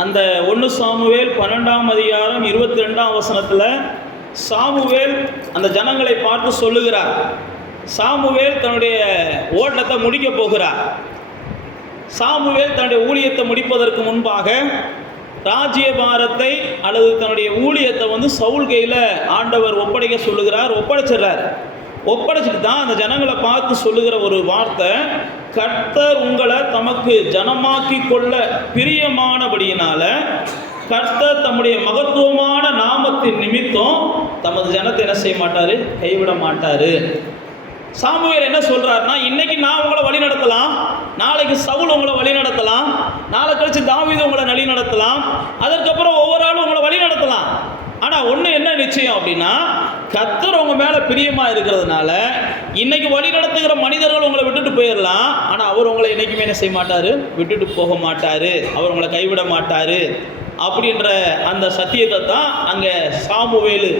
அந்த 1 சாமுவேல் 12ஆம் அதிகாரம் 22ஆம் வசனத்தில் சாமுவேல் அந்த ஜனங்களை பார்த்து சொல்லுகிறார். சாமுவேல் தன்னுடைய ஓட்டத்தை முடிக்க போகிறார். சாமுவேல் தன்னுடைய ஊழியத்தை முடிப்பதற்கு முன்பாக ராஜ்யபாரத்தை அல்லது தன்னுடைய ஊழியத்தை சவுல் கையில் ஆண்டவர் ஒப்படைக்க சொல்லுகிறார். ஒப்படைச்சிட்டு தான் அந்த ஜனங்களை பார்த்து சொல்லுகிற ஒரு வார்த்தை, கர்த்தர் உங்களை தமக்கு ஜனமாக்கி கொள்ள பிரியமானபடியினால கர்த்தர் தம்முடைய மகத்துவமான நாமத்தின் நிமித்தம் தமது ஜனத்தை என்ன செய்ய மாட்டார், கைவிட மாட்டார். சாமுவேல் என்ன சொல்றாருன்னா, இன்னைக்கு நான் உங்களை வழி நடத்தலாம், நாளைக்கு சவுல் உங்களை வழி நடத்தலாம், நாளை கழிச்சு தாவீது உங்களை வழி நடத்தலாம், அதற்கப்புறம் ஒவ்வொரு ஆளும் உங்களை வழி நடத்தலாம். ஆனால் ஒன்று என்ன நிச்சயம் அப்படின்னா, கர்த்தர் உங்க மேலே பிரியமாக இருக்கிறதுனால இன்னைக்கு வழி நடத்துகிற மனிதர்கள் உங்களை விட்டுட்டு போயிடலாம், ஆனால் அவர் உங்களை என்னைக்குமே என்ன செய்ய மாட்டார், விட்டுட்டு போக மாட்டார், அவர் உங்களை கைவிட மாட்டார் அப்படின்ற அந்த சத்தியத்தை தான் அங்கே சாமுவேல்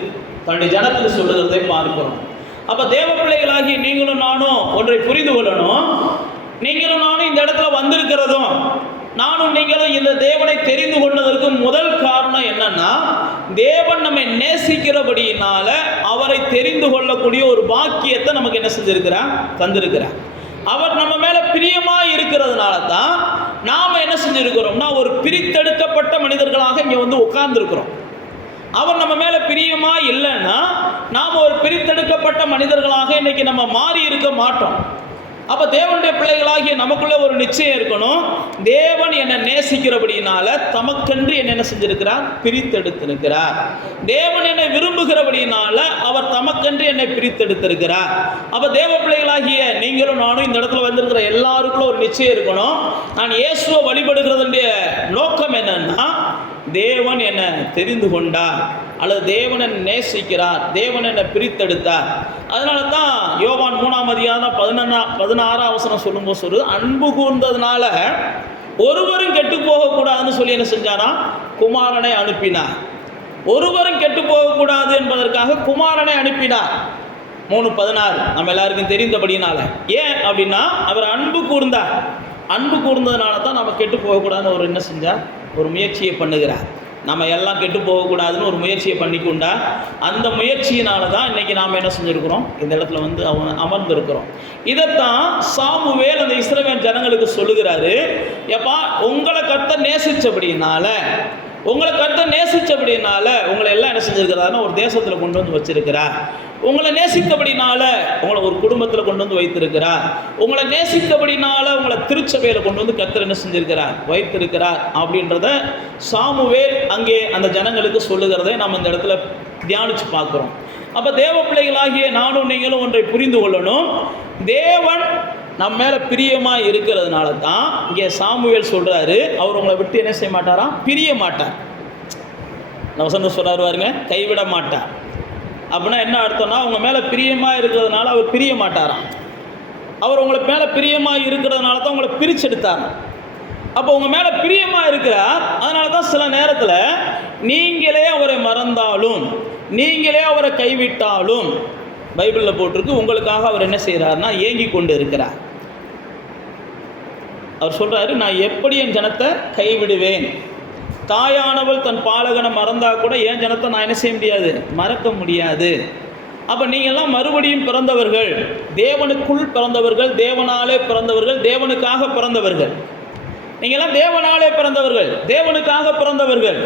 தன்னுடைய ஜனத்துக்கு சொல்லுகிறதை பார்க்கிறோம். அப்போ தேவ பிள்ளைகளாகி நீங்களும் நானும் ஒன்றை புரிந்து கொள்ளணும். நீங்களும் நானும் இந்த இடத்துல வந்திருக்கிறதும் நானும் நீங்களும் இந்த தேவனை தெரிந்து கொண்டதற்கு முதல் காரணம் என்னன்னா, தேவன் நம்மை நேசிக்கிறபடியினால அவரை தெரிந்து கொள்ளக்கூடிய ஒரு பாக்கியத்தை நமக்கு என்ன செஞ்சிருக்கிறார், தந்திருக்கிறார். அவர் நம்ம மேல பிரியமா இருக்கிறதுனால தான் நாம என்ன செஞ்சிருக்கிறோம்னா ஒரு பிரித்தெடுக்கப்பட்ட மனிதர்களாக இங்க உட்கார்ந்துருக்கிறோம். அவர் நம்ம மேல பிரியமா இல்லைன்னா நாம ஒரு பிரித்தெடுக்கப்பட்ட மனிதர்களாக இன்னைக்கு நம்ம மாறி இருக்க மாட்டோம். அப்ப தேவனுடைய பிள்ளைகளாகிய நமக்குள்ள ஒரு நிச்சயம் இருக்கணும், தேவன் என்னை நேசிக்கிறபடினால தமக்கென்று என்ன செஞ்சிருக்கிறார், பிரித்தெடுத்திருக்கிறார். தேவன் என்னை விரும்புகிறபடினால அவர் தமக்கென்று என்னை பிரித்தெடுத்திருக்கிறார். அப்ப தேவ பிள்ளைகளாகிய நீங்களும் நானும் இந்த இடத்துல வந்திருக்கிற எல்லாருக்குள்ள ஒரு நிச்சயம் இருக்கணும். நான் இயேசுவை வழிபடுகிறதுடைய நோக்கம் என்னன்னா, தேவன் என்னை தெரிந்து கொண்டார் அல்லது தேவன் என்னை நேசிக்கிறார், தேவன் என்னை பிரித்தெடுத்தார். அதனால தான் யோவான் 3ஆம் அதிகாரம் 16ஆம் வசனம் சொல்லும்போது சொல்லுது, அன்பு கூர்ந்ததுனால ஒருவரும் கெட்டு போகக்கூடாதுன்னு சொல்லி என்ன செஞ்சாரா, குமாரனை அனுப்பினார். ஒருவரும் கெட்டு போகக்கூடாது என்பதற்காக குமாரனை அனுப்பினார். 3:16 நம்ம எல்லாருக்கும் தெரிந்தபடினால. ஏன் அப்படின்னா அவர் அன்பு கூர்ந்தார். அன்பு கூர்ந்ததுனால தான் நம்ம கெட்டு போகக்கூடாதுன்னு ஒரு என்ன செஞ்சார், ஒரு முயற்சியை பண்ணுகிறார். நம்ம எல்லாம் கெட்டு போகக்கூடாதுன்னு ஒரு முயற்சியை பண்ணிக்கொண்டா அந்த முயற்சியினால தான் இன்றைக்கி நாம் என்ன செஞ்சுருக்கிறோம், இந்த இடத்துல அமர்ந்திருக்கிறோம். இதைத்தான் சாமுவேல் அந்த இஸ்ரவேல் ஜனங்களுக்கு சொல்லுகிறாரு, எப்பா உங்களை கர்த்தர் நேசித்தபடினால உங்களை எல்லாம் என்ன செஞ்சிருக்கிறாருன்னா ஒரு தேசத்தில் கொண்டு வந்து வச்சிருக்கிறார். உங்களை நேசித்தபடினால உங்களை ஒரு குடும்பத்தில் கொண்டு வந்து வைத்திருக்கிறார். உங்களை நேசித்தபடினால உங்களை திருச்சபையில் கொண்டு வந்து கர்த்தர் என்ன செஞ்சிருக்கிறார், வைத்திருக்கிறார் அப்படின்றத சாமுவேல் அங்கே அந்த ஜனங்களுக்கு சொல்லுகிறதை நாம் இந்த இடத்துல தியானித்து பார்க்குறோம். அப்போ தேவ பிள்ளைகளாகிய நானும் நீங்களும் ஒன்றை புரிந்து கொள்ளணும், தேவன் நம்ம மேலே பிரியமாக இருக்கிறதுனால தான் இங்கே சாமுவேல் சொல்கிறாரு, அவர் உங்களை விட்டு என்ன செய்ய மாட்டாராம், பிரிய மாட்டார். நம்ம சொல்கிறாரு பாருங்க, கைவிட மாட்டார். அப்படின்னா என்ன அர்த்தம்னா, அவங்க மேலே பிரியமாக இருக்கிறதுனால அவர் பிரிய மாட்டாராம். அவர் உங்களை மேலே பிரியமாக இருக்கிறதுனால தான் உங்களை பிரிச்செடுத்தார். அப்போ உங்கள் மேலே பிரியமாக இருக்கிறார். அதனால தான் சில நேரத்தில் நீங்களே அவரை மறந்தாலும், நீங்களே அவரை கைவிட்டாலும், பைபிளில் போட்டிருக்கு, உங்களுக்காக அவர் என்ன செய்கிறார்னா ஏங்கி கொண்டு இருக்கிறார். அவர் சொல்கிறாரு, நான் எப்படி என் ஜனத்தை கைவிடுவேன், தாயானவள் தன் பாலகனை மறந்தால் கூட என் ஜனத்தை நான் என்ன செய்ய முடியாது, மறக்க முடியாது. அப்போ நீங்கள்லாம் மறுபடியும் பிறந்தவர்கள், தேவனுக்குள் பிறந்தவர்கள், தேவனாலே பிறந்தவர்கள், தேவனுக்காக பிறந்தவர்கள். நீங்கள்லாம் தேவனாலே பிறந்தவர்கள், தேவனுக்காக பிறந்தவர்கள்.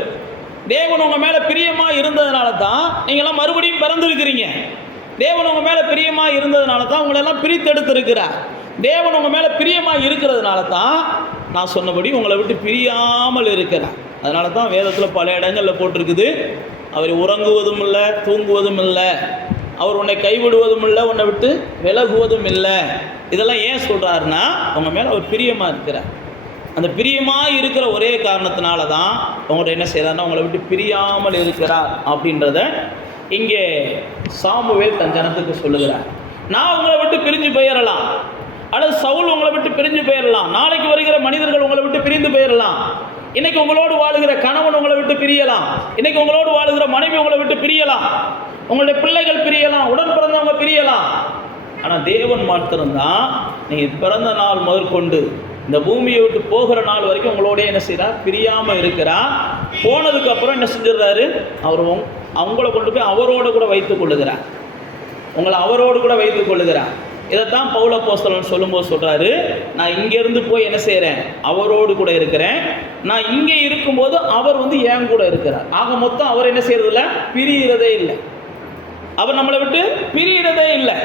தேவன் உங்கள் மேலே பிரியமாக இருந்ததுனால தான் நீங்கள்லாம் மறுபடியும் பிறந்திருக்கிறீங்க. தேவன் உங்கள் மேலே பிரியமாக இருந்ததுனால தான் உங்களெல்லாம் பிரித்தெடுத்திருக்கிறார். தேவன் உங்கள் மேலே பிரியமாக இருக்கிறதுனால தான் நான் சொன்னபடி உங்களை விட்டு பிரியாமல் இருக்கிறார். அதனால தான் வேதத்தில் பல இடங்களில் போட்டிருக்குது, அவர் உறங்குவதும் இல்லை, தூங்குவதும் இல்லை, அவர் உன்னை கைவிடுவதும் இல்லை, உன்னை விட்டு விலகுவதும் இல்லை. இதெல்லாம் ஏன் சொல்கிறாருன்னா, உங்கள் மேலே அவர் பிரியமாக இருக்கிறார். அந்த பிரியமாக இருக்கிற ஒரே காரணத்தினால தான் உங்கள்கிட்ட என்ன செய்கிறாருன்னா உங்களை விட்டு பிரியாமல் இருக்கிறார் அப்படின்றத இங்கே சாமுவேல் தன் ஜனத்துக்கு சொல்லுகிறார். நான் உங்களை விட்டு பிரிஞ்சு போயிடலாம், அல்லது சவுல் உங்களை விட்டு பிரிஞ்சு போயிடலாம், நாளைக்கு வருகிற மனிதர்கள் உங்களை விட்டு பிரிந்து போயிடலாம், இன்னைக்கு உங்களோடு வாழுகிற கணவன் உங்களை விட்டு பிரியலாம், இன்னைக்கு உங்களோடு வாழுகிற மனைவி உங்களை விட்டு பிரியலாம், உங்களுடைய பிள்ளைகள் பிரியலாம், உடன் பிறந்தவங்க பிரியலாம். ஆனால் தேவன் மாத்திரம்தான் நீங்கள் பிறந்த நாள் முதற்கொண்டு இந்த பூமியை விட்டு போகிற நாள் வரைக்கும் உங்களோட என்ன செய்கிறார், பிரியாமல் இருக்கிறார். போனதுக்கு அப்புறம் என்ன செஞ்சிடறாரு, அவர் அவங்கள கொண்டு போய் அவரோடு கூட வைத்துக் கொள்ளுகிறார், உங்களை அவரோடு கூட வைத்துக் கொள்ளுகிறார். இதைத்தான் பவுல் அப்போஸ்தலன் சொல்லும்போது சொல்கிறாரு, நான் இங்கேருந்து போய் என்ன செய்கிறேன், அவரோடு கூட இருக்கிறேன். நான் இங்கே இருக்கும்போது அவர் என் கூட இருக்கிறார். ஆக மொத்தம் அவர் என்ன செய்யறதில்ல, பிரிகிறதே இல்லை. அவர் நம்மளை விட்டு பிரிகிறதே இல்லை.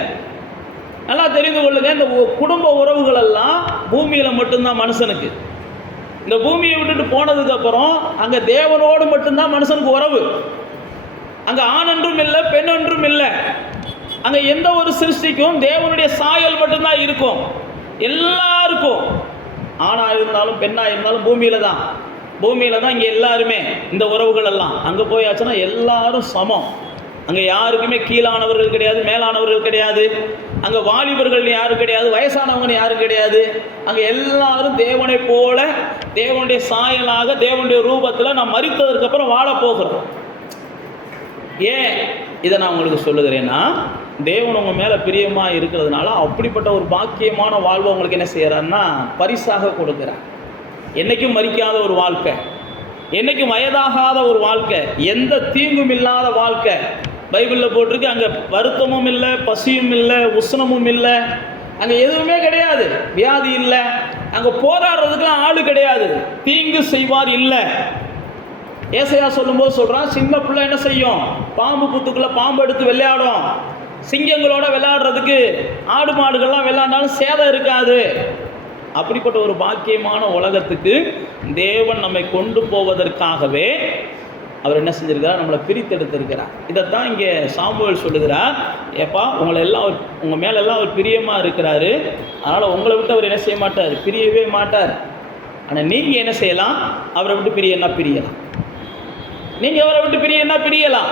நல்லா தெரிந்து கொள்ளுங்க, இந்த குடும்ப உறவுகள் எல்லாம் பூமியில் மட்டும்தான் மனுஷனுக்கு. இந்த பூமியை விட்டுட்டு போனதுக்கு அப்புறம் அங்கே தேவனோடு மட்டும்தான் மனுஷனுக்கு உறவு. அங்கே ஆண் என்றும் இல்லை, பெண் என்றும் இல்லை. அங்கே எந்த ஒரு சிருஷ்டிக்கும் தேவனுடைய சாயல் மட்டும்தான் இருக்கும். எல்லாருக்கும் ஆணாக இருந்தாலும் பெண்ணாக இருந்தாலும் பூமியில் தான் இங்கே எல்லாருமே இந்த உறவுகள் எல்லாம். அங்கே போயாச்சுன்னா எல்லாரும் சமம். அங்கே யாருக்குமே கீழானவர்கள் கிடையாது, மேலானவர்கள் கிடையாது. அங்கே வாலிபர்கள் யாரும் கிடையாது, வயசானவங்க யாரும் கிடையாது. அங்கே எல்லாரும் தேவனை போல தேவனுடைய சாயலாக தேவனுடைய ரூபத்தில் நாம் மரித்ததற்கு அப்புறம் வாழ போகிறோம். ஏன் இதை நான் உங்களுக்கு சொல்லுகிறேன்னா, தேவன் உங்கள் மேலே பிரியமாக இருக்கிறதுனால அப்படிப்பட்ட ஒரு பாக்கியமான வாழ்வை உங்களுக்கு என்ன செய்கிறாருன்னா பரிசாக கொடுக்குறார். என்றைக்கும் மரிக்காத ஒரு வாழ்க்கை, என்றைக்கும் வயதாகாத ஒரு வாழ்க்கை, எந்த தீங்கும் இல்லாத வாழ்க்கை. பைபிளில் போட்டிருக்கு, அங்கே வருத்தமும் இல்லை, பசியும் இல்லை, உஷ்ணமும் இல்லை, அங்கே எதுவுமே கிடையாது, வியாதி இல்லை, அங்கே போராடுறதுக்குலாம் ஆள் கிடையாது, தீங்கு செய்வார் இல்லை. ஏசையா சொல்லும்போது சொல்கிறான், சின்ன பிள்ளை என்ன செய்யும், பாம்பு புத்துக்குள்ளே பாம்பு எடுத்து விளையாடும். சிங்கங்களோட விளையாடுறதுக்கு ஆடு மாடுகள்லாம் விளையாண்டாலும் சேதம் இருக்காது. அப்படிப்பட்ட ஒரு பாக்கியமான உலகத்துக்கு தேவன் நம்மை கொண்டு போவதற்காகவே அவர் என்ன செஞ்சிருக்கிறார், நம்மளை பிரித்தெடுத்திருக்கிறார். இதைத்தான் இங்கே சாமுவேல் சொல்லுகிறார், ஏப்பா உங்களை எல்லாம் உங்கள் மேலெல்லாம் அவர் பிரியமாக இருக்கிறாரு, அதனால் உங்களை விட்டு அவர் என்ன செய்ய மாட்டார், பிரியவே மாட்டார். ஆனால் நீங்கள் என்ன செய்யலாம், அவரை விட்டு பிரியன்னா பிரியலாம். நீங்கள் அவரை விட்டு பிரியன்னா பிரியலாம்.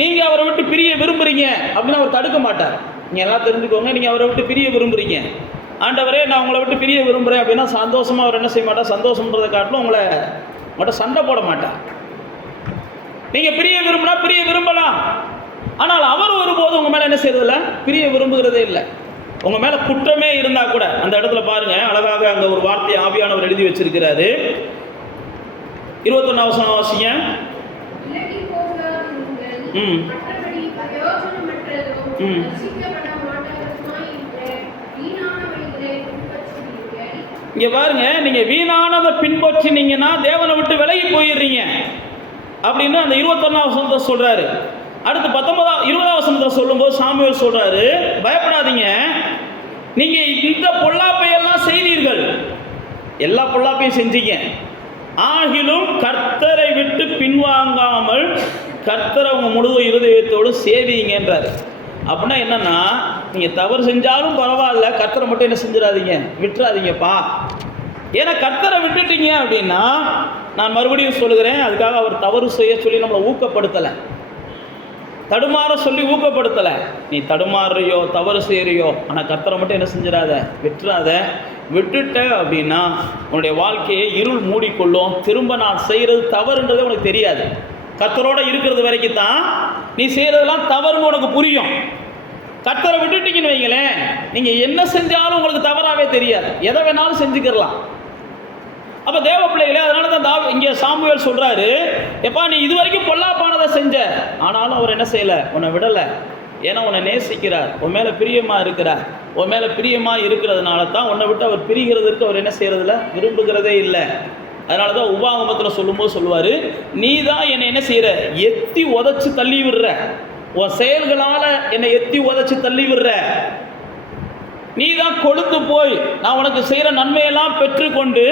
நீங்கள் அவரை விட்டு பிரிய விரும்புகிறீங்க அப்படின்னு அவர் தடுக்க மாட்டார். நீங்கள் எல்லாம் தெரிஞ்சுக்கோங்க, நீங்கள் அவரை விட்டு பிரிய விரும்புகிறீங்க, ஆண்டவரே நான் உங்களை விட்டு பிரிய விரும்புகிறேன் அப்படின்னா சந்தோஷமாக அவர் என்ன செய்ய மாட்டார், சந்தோஷம்ன்றதை காட்டிலும் உங்கள்கிட்ட சண்டை போட மாட்டார். நீங்கள் பிரிய விரும்பினா பிரிய விரும்பலாம், ஆனால் அவர் ஒருபோது உங்கள் மேலே என்ன செய்யறதில்ல, பிரிய விரும்புகிறதே இல்லை. உங்கள் மேலே குற்றமே இருந்தால் கூட அந்த இடத்துல பாருங்கள், அழகாக அங்கே ஒரு வார்த்தையை ஆவியானவர் எழுதி வச்சிருக்கிறாரு. 21 வசனம் வாசிங்க. இங்க பாருங்க, நீங்க வீணானதை பின்பற்றினீங்கன்னா தேவனை விட்டு விலகி போயிடுறீங்க அப்படின்னு அந்த 21 வசனத்தை சொல்றாரு. அடுத்து 20 வசனத்தை சொல்லும்போது சாமுவேல் சொல்றாரு, பயப்படாதீங்க, நீங்க இந்த பொல்லாப்பையெல்லாம் செய்தீர்கள், எல்லா பொல்லாப்பையும் செஞ்சீங்க, ஆகிலும் கர்த்தரை விட்டு பின்வாங்காமல் கர்த்தரை உங்க முழு இருதயத்தோடு சேவிங்கன்றாரு. அப்படின்னா என்னன்னா, நீங்க தவறு செஞ்சாலும் பரவாயில்ல, கர்த்தரை மட்டும் என்ன செஞ்சிடாதீங்க, விட்டுறாதீங்கப்பா. ஏன்னா கர்த்தரை விட்டுட்டீங்க அப்படின்னா, நான் மறுபடியும் சொல்லுகிறேன், அதுக்காக அவர் தவறு செய்ய சொல்லி நம்மளை ஊக்கப்படுத்தலை, தடுமாற சொல்லி ஊக்கப்படுத்தலை. நீ தடுமாறுறியோ தவறு செய்கிறியோ, ஆனால் கர்த்தரை மட்டும் என்ன செஞ்சிடாத, விட்டுறாத. விட்டுட்ட அப்படின்னா உன்னுடைய வாழ்க்கையை இருள் மூடிக்கொள்ளும். திரும்ப நான் செய்கிறது தவறுன்றது உனக்கு தெரியாது. கர்த்தரோட இருக்கிறது வரைக்கும் தான் நீ செய்கிறதெல்லாம் தவறுன்னு உனக்கு புரியும். கர்த்தரை விட்டுட்டீங்கன்னு வைங்களேன், நீங்கள் என்ன செஞ்சாலும் உங்களுக்கு தவறாகவே தெரியாது, எதை வேணாலும் செஞ்சுக்கிடலாம். அப்போ தேவ பிள்ளைகளே, அதனால தான் இங்கே சாமுவேல் சொல்கிறாரு, எப்பா நீ இது வரைக்கும் பொல்லாப்பானதை செஞ்ச, ஆனாலும் அவர் என்ன செய்யலை, உன்னை விடலை. ஏன்னா உன்னை நேசிக்கிறார், உன் மேலே பிரியமாக இருக்கிறார். உன் மேலே பிரியமாக இருக்கிறதுனால தான் உன்னை விட்டு அவர் பிரிகிறதுக்கு அவர் என்ன செய்கிறதில்ல, விரும்புகிறதே இல்லை. அதனால தான் உபாகமத்தில் சொல்லும்போது சொல்லுவார், நீ தான் என்னை என்ன செய்கிற, எத்தி உதச்சி தள்ளி விடுற, உன் செயல்களால் என்னை எத்தி உதச்சி தள்ளி விடுற, நீ தான் கொழுந்து போய் நான் உனக்கு செய்கிற நன்மையெல்லாம் பெற்றுக்கொண்டு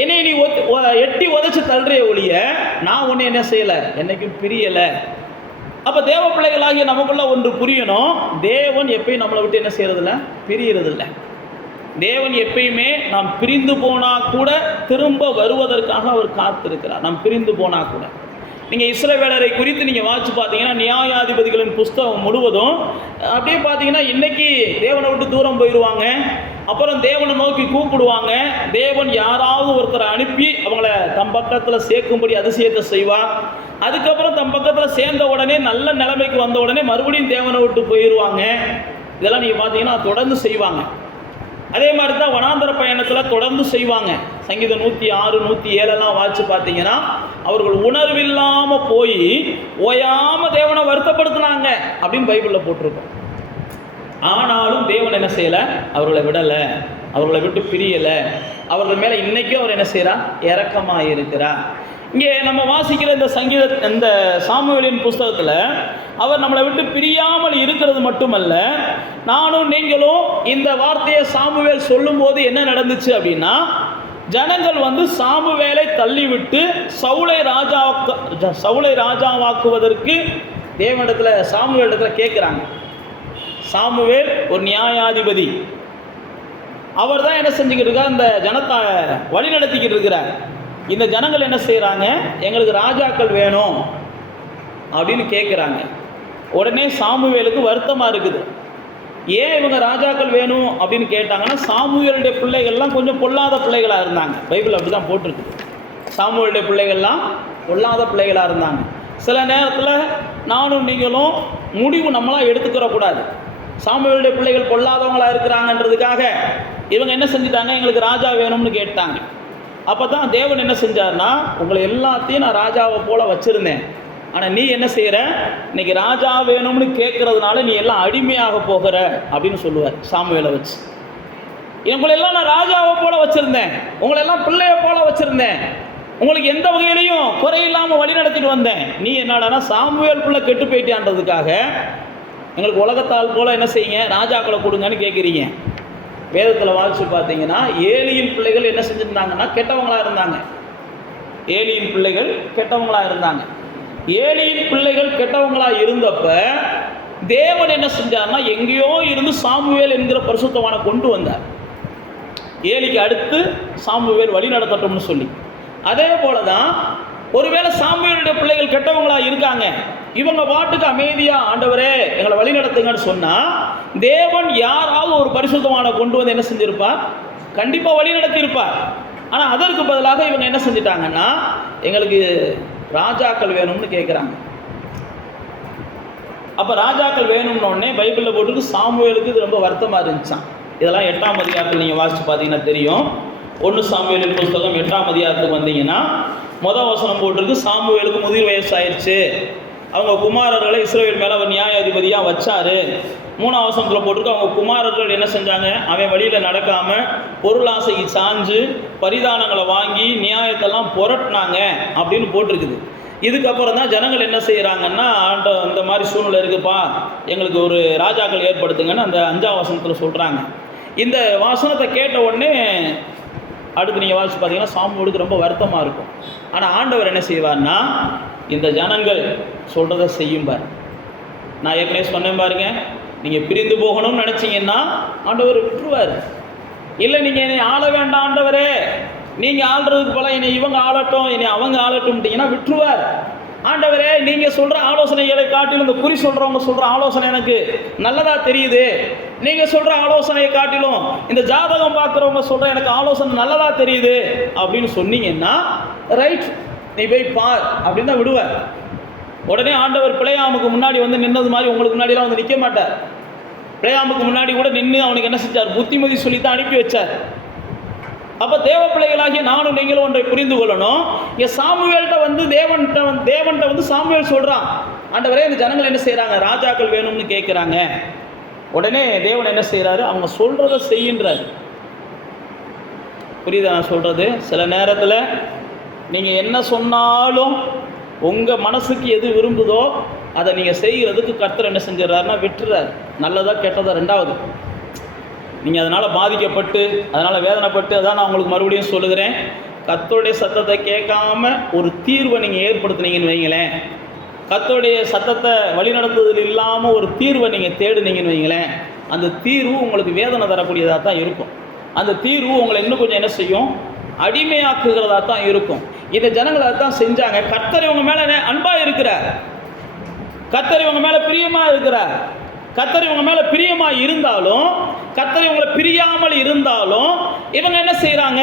என்னை நீ எட்டி உதச்சி தள்ளுறைய ஒழிய நான் உன்னை என்ன செய்யலை, என்னைக்கும் பிரியலை. அப்போ தேவ பிள்ளைகளாகிய நமக்குள்ள ஒன்று புரியணும், தேவன் எப்பயும் நம்மளை விட்டு என்ன செய்யறதில்ல, பிரியறதில்லை. தேவன் எப்பயுமே நாம் பிரிந்து போனால் கூட திரும்ப வருவதற்காக அவர் காத்திருக்கிறார். நாம் பிரிந்து போனால் கூட நீங்கள் இஸ்ரவேலரை குறித்து நீங்கள் வாசித்து பார்த்தீங்கன்னா, நியாயாதிபதிகளின் புஸ்தகம் முழுவதும் அப்படியே பார்த்தீங்கன்னா, இன்றைக்கி தேவனை விட்டு தூரம் போயிடுவாங்க, அப்புறம் தேவனை நோக்கி கூப்பிடுவாங்க, தேவன் யாராவது ஒருத்தரை அனுப்பி அவங்கள தம் பக்கத்தில் சேர்க்கும்படி அதிசயத்தை செய்வார். அதுக்கப்புறம் தம் பக்கத்தில் சேர்ந்த உடனே நல்ல நிலைமைக்கு வந்த உடனே மறுபடியும் தேவனை விட்டு போயிடுவாங்க. இதெல்லாம் நீங்கள் பார்த்தீங்கன்னா தொடர்ந்து செய்வாங்க. அதே மாதிரி தான் வனாந்தர பயணத்தில் தொடர்ந்து செய்வாங்க. சங்கீதம் 106, 107 வாசித்து பார்த்தீங்கன்னா, அவர்கள் உணர்வில்லாமல் போய் ஓயாமல் தேவனை வருத்தப்படுத்தினாங்க அப்படின்னு பைபிளில் போட்டிருக்கோம். ஆனாலும் தேவன் என்ன செய்யலை, அவர்களை விடலை, அவர்களை விட்டு பிரியலை. அவர்கள் மேலே இன்றைக்கும் அவர் என்ன செய்கிறார், இரக்கமாக இருக்கிறார். இங்கே நம்ம வாசிக்கிற இந்த சாமுவேலின் புஸ்தகத்தில் அவர் நம்மளை விட்டு பிரியாமல் இருக்கிறது மட்டுமல்ல, நானும் நீங்களும் இந்த வார்த்தையை சாமுவேல் சொல்லும்போது என்ன நடந்துச்சு அப்படின்னா, ஜனங்கள் சாமுவேலை தள்ளிவிட்டு சவுலை ராஜாவாக்குவதற்கு தேவனிடத்தில் சாமுவேலிடத்தில் கேட்குறாங்க. சாமுவேல் ஒரு நியாயாதிபதி, அவர் தான் என்ன செஞ்சுக்கிட்டு இருக்கார், இந்த ஜனத்தை வழி நடத்திக்கிட்டு இருக்கிறார். இந்த ஜனங்கள் என்ன செய்கிறாங்க, எங்களுக்கு ராஜாக்கள் வேணும் அப்படின்னு கேட்குறாங்க. உடனே சாமுவேலுக்கு வருத்தமாக இருக்குது. ஏன் இவங்க ராஜாக்கள் வேணும் அப்படின்னு கேட்டாங்கன்னா, சாமுவேலுடைய பிள்ளைகள்லாம் கொஞ்சம் பொல்லாத பிள்ளைகளாக இருந்தாங்க. பைபிள் அப்படி தான் போட்டிருக்குது. சாமுவேலுடைய பிள்ளைகள்லாம் பொல்லாத பிள்ளைகளாக இருந்தாங்க. சில நேரத்தில் நானும் நீங்களும் முடிவு நம்மளாம் எடுத்துக்கிறக்கூடாது. சாமுவேலுடைய பிள்ளைகள் பொல்லாதவங்களாக இருக்கிறாங்கன்றதுக்காக இவங்க என்ன செஞ்சுட்டாங்க, எங்களுக்கு ராஜா வேணும்னு கேட்டாங்க. அப்போ தான் தேவன் என்ன செஞ்சார்னா, உங்களை எல்லாத்தையும் நான் ராஜாவை போல் வச்சுருந்தேன், ஆனால் நீ என்ன செய்கிற, இன்னைக்கு ராஜா வேணும்னு கேட்கறதுனால நீ எல்லாம் அடிமையாக போகிற அப்படின்னு சொல்லுவார் சாமுவேலை வச்சு. உங்களெல்லாம் நான் ராஜாவை போல வச்சுருந்தேன், உங்களெல்லாம் பிள்ளையை போல வச்சுருந்தேன், உங்களுக்கு எந்த வகையிலையும் குறையில்லாமல் வழி நடத்திட்டு வந்தேன். நீ என்னடானா சாமுவேல் பிள்ளை கெட்டு போயிட்டான்றதுக்காக எங்களுக்கு உலகத்தால் போல் என்ன செய்யுங்க, ராஜாக்களை கொடுங்கன்னு கேட்குறீங்க. வேதத்தில் வாசித்து பார்த்தீங்கன்னா, ஏலியின் பிள்ளைகள் என்ன செஞ்சுருந்தாங்கன்னா கெட்டவங்களாக இருந்தாங்க. ஏலியின் பிள்ளைகள் கெட்டவங்களாக இருந்தாங்க. ஏலியின் பிள்ளைகள் கெட்டவங்களாக இருந்தப்ப தேவன் என்ன செஞ்சார்னா, எங்கேயோ இருந்து சாமுவேல் என்கிற பரிசுத்தவானை கொண்டு வந்தார். ஏலிக்கு அடுத்து சாமுவேல் வழி நடத்தட்டும்னு சொல்லி. அதே போல தான் ஒருவேளை சாமுவேலுடைய பிள்ளைகள் கெட்டவங்களாக இருக்காங்க, இவங்க பாட்டுக்கு அமைதியாக ஆண்டவரே எங்களை வழி நடத்துங்கன்னு சொன்னால், தேவன் யாராவது ஒரு பரிசுத்தவானை கொண்டு வந்து என்ன செஞ்சிருப்பார், கண்டிப்பாக வழி நடத்தியிருப்பார். ஆனால் அதற்கு பதிலாக இவங்க என்ன செஞ்சிட்டாங்கன்னா, எங்களுக்கு ராஜாக்கள் வேணும்னு கேட்குறாங்க. அப்போ ராஜாக்கள் வேணும்னோடனே பைபிளில் போட்டுருக்கு சாமுவேலுக்கு இது ரொம்ப வருத்தமாக இருந்துச்சான். இதெல்லாம் 8ஆம் அதிகாரத்தில் நீங்கள் வாசித்து பார்த்தீங்கன்னா தெரியும். 1 சாமுவேலின் புஸ்தகம் 8ஆம் அதிகாரத்துக்கு வந்தீங்கன்னா வசனம் போட்டிருக்கு, சாமுவேலுக்கு முதிர் வயசு ஆயிடுச்சு, அவங்க குமாரர்களை இஸ்ரவேல் மேலே அவர் நியாயாதிபதியாக வச்சாரு. 3ஆம் வசனத்தில் போட்டிருக்கு, அவங்க குமாரர்கள் என்ன செஞ்சாங்க, அவன் வழியில் நடக்காமல் பொருளாசைக்கு சாஞ்சு பரிதானங்களை வாங்கி நியாயத்தெல்லாம் புரட்டினாங்க அப்படின்னு போட்டிருக்குது. இதுக்கப்புறம் தான் ஜனங்கள் என்ன செய்கிறாங்கன்னா, இந்த மாதிரி சூழ்நிலை இருக்குப்பா, எங்களுக்கு ஒரு ராஜாக்கள் ஏற்படுத்துங்கன்னு அந்த 5ஆம் வசனத்தில் சொல்கிறாங்க. இந்த வசனத்தை கேட்ட உடனே அடுத்து நீங்கள் வாசித்து பார்த்தீங்கன்னா சாமுவேலுக்கு ரொம்ப வருத்தமாக இருக்கும். ஆனால் ஆண்டவர் என்ன செய்வார்னா, இந்த ஜனங்கள் சொல்கிறத செய்யும்பார். நான் ஏற்கனவே சொன்னேன் பாருங்க, நீங்கள் பிரிந்து போகணும்னு நினச்சிங்கன்னா ஆண்டவர் விட்டுருவார். இல்லை நீங்கள் என்னை ஆள வேண்டாம் ஆண்டவரே, நீங்கள் ஆள்றதுக்கு போல என்னை இவங்க ஆளட்டும், என்னை அவங்க ஆளட்டும்ட்டிங்கன்னா விட்டுருவார். ஆண்டவரே நீங்கள் சொல்கிற ஆலோசனைகளை காட்டிலும் இந்த குறி சொல்கிறவங்க சொல்கிற ஆலோசனை எனக்கு நல்லதாக தெரியுது, நீங்கள் சொல்கிற ஆலோசனையை காட்டிலும் இந்த ஜாதகம் பார்க்குறவங்க சொல்கிற எனக்கு ஆலோசனை நல்லதாக தெரியுது அப்படின்னு சொன்னீங்கன்னா ரைட், நீ போய் பார் அப்படின்னு தான் விடுவார். உடனே ஆண்டவர் பிழையாமுக்கு முன்னாடி நின்னது மாதிரி உங்களுக்கு முன்னாடிலாம் நிற்க மாட்டார். பிழையாமுக்கு முன்னாடி கூட நின்று அவனுக்கு என்ன செஞ்சார், புத்திமதி சொல்லித்தான் அனுப்பி வச்சார். அப்போ தேவ பிள்ளைகளாகிய நானும் நீங்களும் ஒன்றை புரிந்து கொள்ளணும். இங்கே சாமுவேல்கிட்ட தேவன்கிட்ட சாமுவேல் சொல்கிறான், ஆண்டவரே இந்த ஜனங்கள் என்ன செய்கிறாங்க, ராஜாக்கள் வேணும்னு கேட்குறாங்க. உடனே தேவன் என்ன செய்கிறாரு, அவங்க சொல்கிறத செய்கின்றார். புரியுதா நான் சொல்கிறது? சில நேரத்தில் நீங்கள் என்ன சொன்னாலும் உங்கள் மனசுக்கு எது விரும்புதோ அதை நீங்கள் செய்கிறதுக்கு கர்த்தர் என்ன செஞ்சிடறாருன்னா விட்டுறாரு. நல்லதா கெட்டதா ரெண்டாவது. நீங்கள் அதனால் பாதிக்கப்பட்டு அதனால் வேதனைப்பட்டு, அதான் நான் உங்களுக்கு மறுபடியும் சொல்லுகிறேன், கர்த்தருடைய சத்தத்தை கேட்காம ஒரு தீர்வை நீங்கள் ஏற்படுத்துனீங்கன்னு வைங்களேன், கர்த்தருடைய சத்தத்தை வழிநடத்துதல் இல்லாமல் ஒரு தீர்வை நீங்கள் தேடுனீங்கன்னு வைங்களேன், அந்த தீர்வு உங்களுக்கு வேதனை தரக்கூடியதாக தான் இருக்கும். அந்த தீர்வு உங்களை இன்னும் கொஞ்சம் என்ன செய்யும், அடிமையாக்குகிறதா தான் இருக்கும். இந்த ஜனங்களை தான் செஞ்சாங்க. கர்த்தர் இவங்க மேலே அன்பாக இருக்கிறார், கர்த்தர் இவங்க மேலே பிரியமாக இருக்கிறார். கர்த்தர் இவங்க மேலே பிரியமாக இருந்தாலும், கர்த்தர் இவங்களை பிரியாமல் இருந்தாலும், இவங்க என்ன செய்கிறாங்க,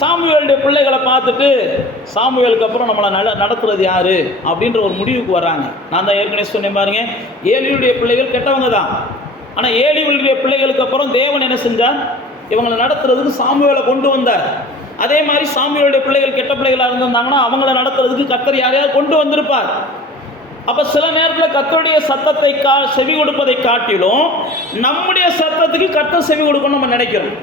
சாமுவேலுடைய பிள்ளைகளை பார்த்துட்டு சாமுவேலுக்கு அப்புறம் நம்மளை நடத்துறது யாரு அப்படின்ற ஒரு முடிவுக்கு வர்றாங்க. நான் தான் ஏற்கனவே சொன்னேன் பாருங்க, ஏலியுடைய பிள்ளைகள் கெட்டவங்க தான். ஆனால் ஏலியுடைய பிள்ளைகளுக்கு அப்புறம் தேவன் என்ன செஞ்சார், இவங்களை நடத்துறதுக்கு சாமுவேலை கொண்டு வந்தார். அதே மாதிரி சாமுவேலுடைய பிள்ளைகள் கெட்ட பிள்ளைகளாக இருந்திருந்தாங்கன்னா அவங்கள நடத்துறதுக்கு கர்த்தர் யாரையாவது கொண்டு வந்திருப்பார். அப்போ சில நேரத்தில் கர்த்தருடைய சத்தத்தை செவி கொடுப்பதை காட்டிலும் நம்முடைய சத்தத்துக்கு கர்த்தர் செவி கொடுக்கணும் நம்ம நினைக்கிறோம்.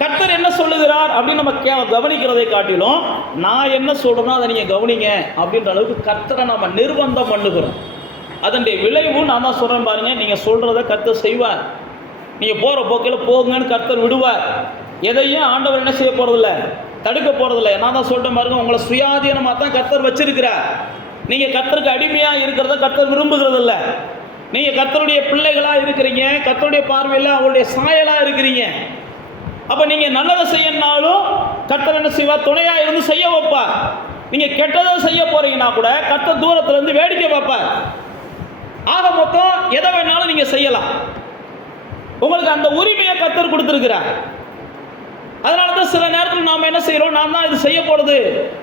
கர்த்தர் என்ன சொல்லுகிறார் அப்படின்னு நம்ம கவனிக்கிறதை காட்டிலும் நான் என்ன சொல்கிறேனோ அதை நீங்கள் கவனிங்க அப்படின்ற அளவுக்கு கர்த்தரை நம்ம நிர்பந்தம் பண்ணுகிறோம். அதனுடைய விளைவு நான் தான் சொல்கிறேன் பாருங்க, நீங்கள் சொல்கிறத கர்த்தர் செய்வார். நீங்கள் போகிற போக்கில் போங்கன்னு கர்த்தர் விடுவார். எதையும் ஆண்டவர் என்ன செய்ய போகிறதில்ல, தடுக்க போகிறதில்ல. நான் தான் சொல்கிறேன் பாருங்க, உங்களை சுயாதீனமாக தான் கர்த்தர் வச்சிருக்கிறார். நீங்கள் கர்த்தருக்கு அடிமையாக இருக்கிறத கர்த்தர் விரும்புகிறது இல்லை. நீங்கள் கர்த்தருடைய பிள்ளைகளாக இருக்கிறீங்க, கர்த்தருடைய பார்வையில் அவருடைய சாயலாக இருக்கிறீங்க. அப்போ நீங்கள் நல்லதை செய்யணும்னாலும் கர்த்தர் என்ன செய்வார், துணையாக இருந்து செய்ய வைப்பார். நீங்கள் கெட்டதை செய்ய போகிறீங்கன்னா கூட கர்த்தர் தூரத்துலேருந்து வேடிக்கை பார்ப்பார். ஆக மொத்தம் எதை வேணாலும் நீங்கள் செய்யலாம். உங்களுக்கு அந்த உரிமையை கர்த்தர் கொடுத்துருக்கிறார். அதனால தான் சில நேரத்தில் நாம் என்ன செய்கிறோம், நான் தான் இது செய்ய போகிறது,